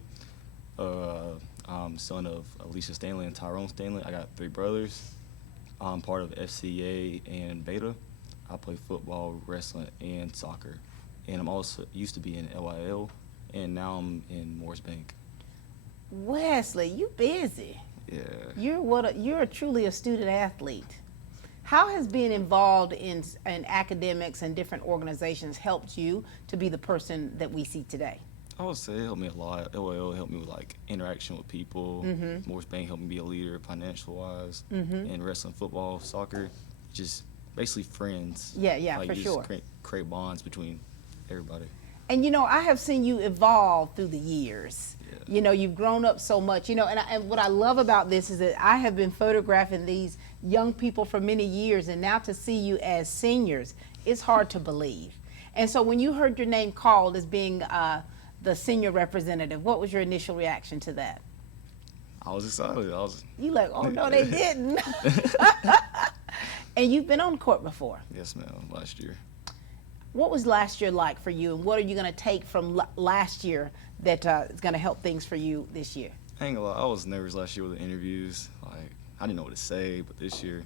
I'm son of Alicia Stanley and Tyrone Stanley. I got 3 brothers. I'm part of FCA and Beta. I play football, wrestling, and soccer. And I'm also used to be in LIL, and now I'm in Morris Bank. Wesley, you busy. Yeah. You're truly a student athlete. How has being involved in academics and different organizations helped you to be the person that we see today? I would say it helped me a lot. LIL helped me with like interaction with people. Morris Bank helped me be a leader financial wise. And wrestling, football, soccer, just basically friends. Yeah, like for you sure. Just create bonds between everybody. And you know, I have seen you evolve through the years. You know, you've grown up so much, you know, and what I love about this is that I have been photographing these young people for many years, and now to see you as seniors, it's hard to believe. And so when you heard your name called as being the senior representative, what was your initial reaction to that? I was excited. You like, oh no, they didn't. And you've been on court before. Yes, ma'am, last year. What was last year like for you, and what are you going to take from last year that is going to help things for you this year? I ain't gonna lie, I was nervous last year with the interviews. Like, I didn't know what to say, but this year,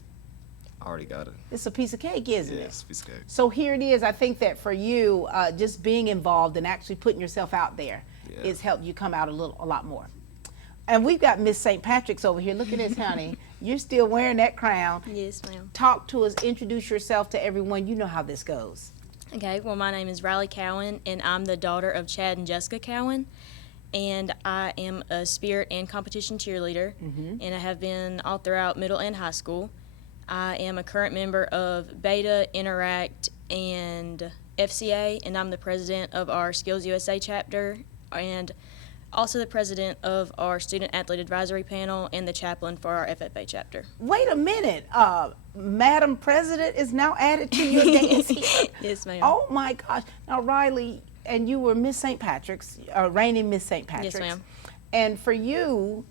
I already got it. It's a piece of cake, isn't it? Yeah, it's a piece of cake. So here it is. I think that for you, just being involved and actually putting yourself out there, it's helped you come out a lot more. And we've got Miss St. Patrick's over here. Look at this, honey. You're still wearing that crown. Yes, ma'am. Talk to us. Introduce yourself to everyone. You know how this goes. Okay, well, my name is Riley Cowan, and I'm the daughter of Chad and Jessica Cowan, and I am a spirit and competition cheerleader, and I have been all throughout middle and high school. I am a current member of Beta, Interact, and FCA, and I'm the president of our Skills USA chapter, and also the president of our Student Athlete Advisory Panel and the chaplain for our FFA chapter. Wait a minute. Madam President is now added to your dance here? Yes, ma'am. Oh, my gosh. Now, Riley, and you were Miss St. Patrick's, reigning Miss St. Patrick's. Yes, ma'am. And for you,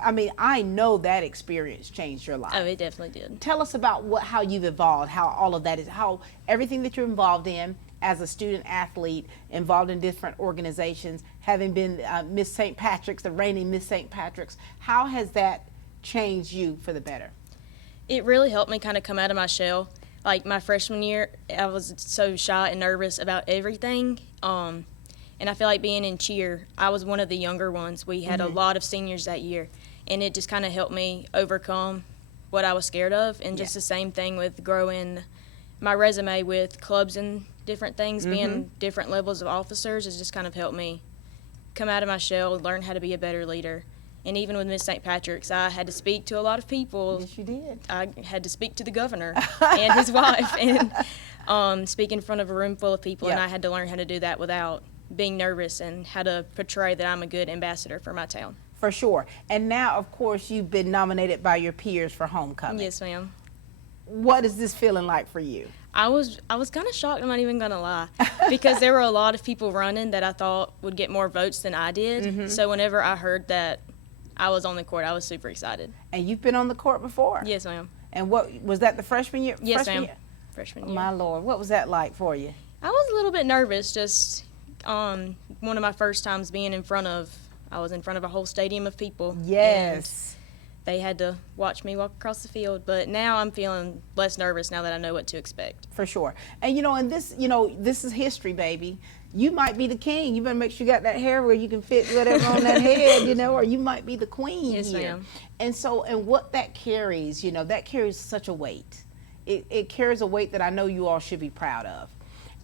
I mean, I know that experience changed your life. Oh, it definitely did. Tell us about how you've evolved, how all of that is, how everything that you're involved in as a student athlete, involved in different organizations, having been Miss St. Patrick's, the reigning Miss St. Patrick's, how has that changed you for the better? It really helped me kind of come out of my shell. Like my freshman year, I was so shy and nervous about everything. And I feel like being in cheer, I was one of the younger ones. We had a lot of seniors that year, and it just kind of helped me overcome what I was scared of. And just the same thing with growing my resume with clubs and different things, being different levels of officers, has just kind of helped me come out of my shell, learn how to be a better leader. And even with Miss St. Patrick's, I had to speak to a lot of people. Yes, you did. I had to speak to the governor and his wife, and speak in front of a room full of people, and I had to learn how to do that without being nervous, and how to portray that I'm a good ambassador for my town. For sure. And now, of course, you've been nominated by your peers for homecoming. Yes, ma'am. What is this feeling like for you? I was kind of shocked, I'm not even going to lie, because there were a lot of people running that I thought would get more votes than I did. So whenever I heard that I was on the court, I was super excited. And you've been on the court before? Yes, ma'am. And what was that, the freshman year? Yes, ma'am. Freshman year. My Lord, what was that like for you? I was a little bit nervous, just one of my first times being I was in front of a whole stadium of people. Yes. They had to watch me walk across the field, but now I'm feeling less nervous now that I know what to expect. For sure. And and this is history, baby. You might be the king. You better make sure you got that hair where you can fit whatever on that head, or you might be the queen yes, here. Ma'am. And what that carries, that carries such a weight. It carries a weight that I know you all should be proud of.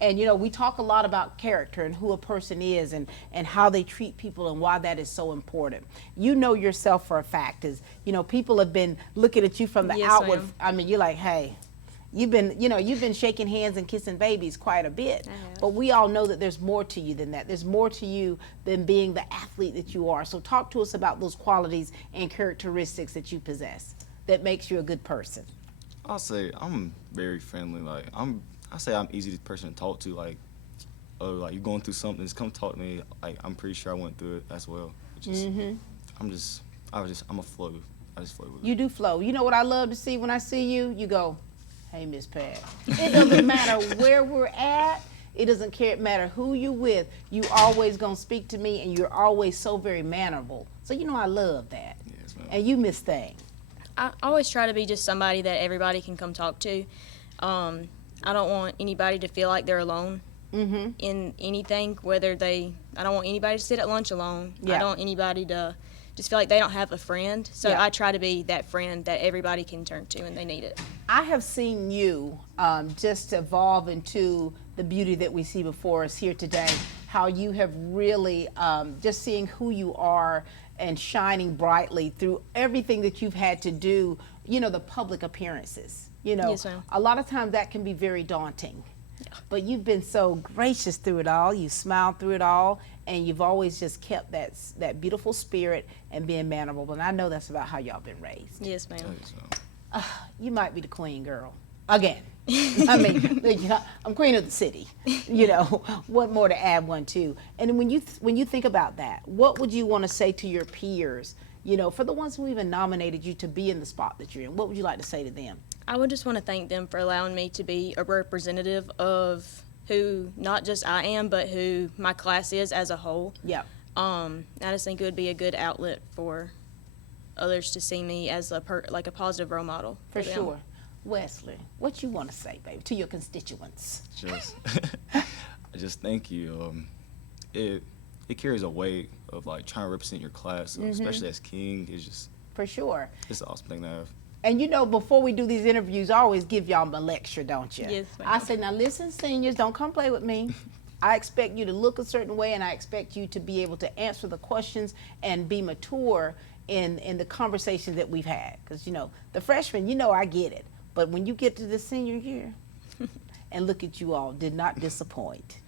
And we talk a lot about character and who a person is and how they treat people and why that is so important. You know yourself for a fact is, people have been looking at you from the outward. Ma'am. I mean, you're like, hey, you've been shaking hands and kissing babies quite a bit. But we all know that there's more to you than that. There's more to you than being the athlete that you are. So talk to us about those qualities and characteristics that you possess that makes you a good person. I'll say I'm very friendly. I say I'm easy person to talk to. Like you're going through something, just come talk to me. Like I'm pretty sure I went through it as well. I'm a flow. I just flow with it. You do flow. You know what I love to see when I see you? You go, hey, Miss Pat. It doesn't matter where we're at. It doesn't matter who you're with, you always gonna speak to me, and you're always so very mannerable. So you know I love that. Yes, ma'am. And you, Miss Thing. I always try to be just somebody that everybody can come talk to. I don't want anybody to feel like they're alone in anything, I don't want anybody to sit at lunch alone. Yeah. I don't want anybody to just feel like they don't have a friend. So Yeah. I try to be that friend that everybody can turn to when they need it. I have seen you just evolve into the beauty that we see before us here today, how you have really just seeing who you are and shining brightly through everything that you've had to do, the public appearances. Yes, ma'am. A lot of times that can be very daunting. But you've been so gracious through it all. You smiled through it all, and you've always just kept that beautiful spirit and being mannerable. And I know that's about how y'all been raised. Yes, ma'am. You might be the queen, girl. Again. I mean, I'm queen of the city. What more to add one to? And when you think about that, what would you want to say to your peers? For the ones who even nominated you to be in the spot that you're in, what would you like to say to them? I would just want to thank them for allowing me to be a representative of who not just I am, but who my class is as a whole. Yeah. I just think it would be a good outlet for others to see me as a positive role model. For them. sure. Wesley, what you want to say, baby, to your constituents? I just thank you. It carries a weight of trying to represent your class, especially as king. It's just for sure. It's an awesome thing to have. And before we do these interviews, I always give y'all a lecture, don't you? Yes, ma'am. I say, now listen, seniors, don't come play with me. I expect you to look a certain way, and I expect you to be able to answer the questions and be mature in the conversation that we've had. Because, the freshmen, I get it. But when you get to the senior year, and look at you all, did not disappoint.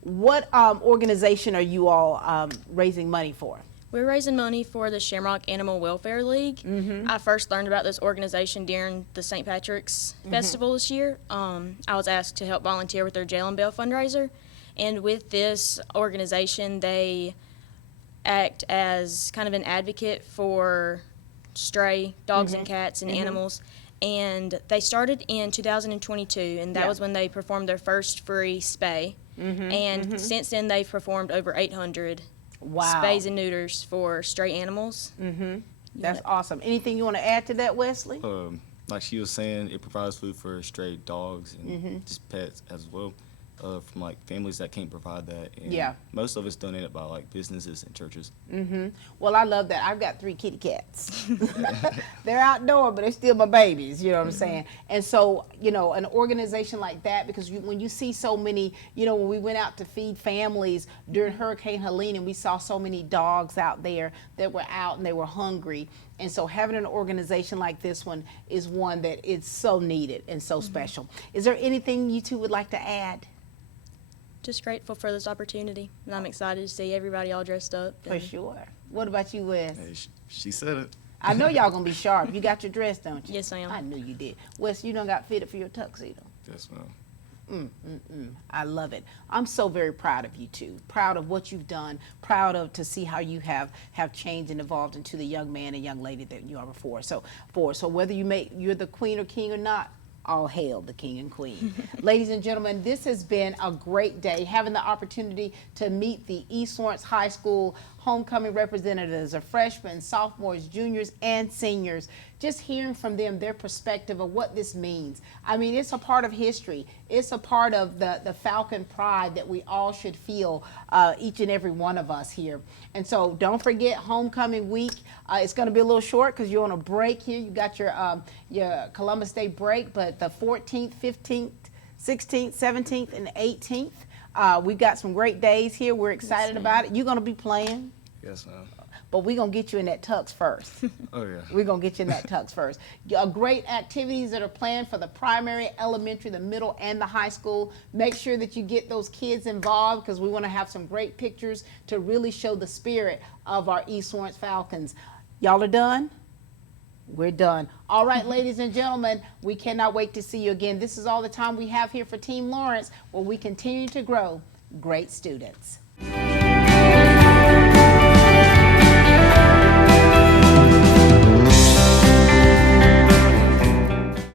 What organization are you all raising money for? We're raising money for the Shamrock Animal Welfare League. I first learned about this organization during the St. Patrick's Festival this year. I was asked to help volunteer with their Jail and Bail fundraiser. And with this organization, they act as kind of an advocate for stray dogs and cats and animals. And they started in 2022, and that was when they performed their first free spay. Since then, they've performed over 800 spays and neuters for stray animals. That's awesome. Anything you want to add to that, Wesley? Like she was saying, it provides food for stray dogs and just pets as well. From families that can't provide that. And most of it's donated by businesses and churches. Well, I love that. I've got 3 kitty cats. They're outdoor, but they're still my babies, you know what I'm saying? And so, an organization like that, because when you see so many, when we went out to feed families during Hurricane Helene, and we saw so many dogs out there that were out and they were hungry. And so having an organization like this one is one that it's so needed and so special. Is there anything you two would like to add? Just grateful for this opportunity, and I'm excited to see everybody all dressed up. For sure. What about you, Wes? Hey, she said it. I know y'all gonna be sharp. You got your dress, don't you? Yes, I am. I knew you did. Wes, you done got fitted for your tuxedo. Yes, ma'am. I love it. I'm so very proud of you two. Proud of what you've done. Proud to see how you have changed and evolved into the young man and young lady that you are before. So whether you're the queen or king or not, all hail the king and queen. Ladies and gentlemen, this has been a great day, having the opportunity to meet the East Lawrence High School homecoming representatives of freshmen, sophomores, juniors, and seniors. Just hearing from them their perspective of what this means. I mean, it's a part of history. It's a part of the Falcon pride that we all should feel, each and every one of us here. And so don't forget homecoming week. It's going to be a little short because you're on a break here. You got your Columbus Day break, but the 14th, 15th, 16th, 17th, and 18th. We've got some great days here. We're excited about it. You're going to be playing. Yes, ma'am. But we're going to get you in that tux first. Oh, yeah. We're going to get you in that tux first. Great activities that are planned for the primary, elementary, the middle, and the high school. Make sure that you get those kids involved because we want to have some great pictures to really show the spirit of our East Lawrence Falcons. Y'all are done? We're done. All right, ladies and gentlemen, we cannot wait to see you again. This is all the time we have here for Team Lawrence, where we continue to grow great students.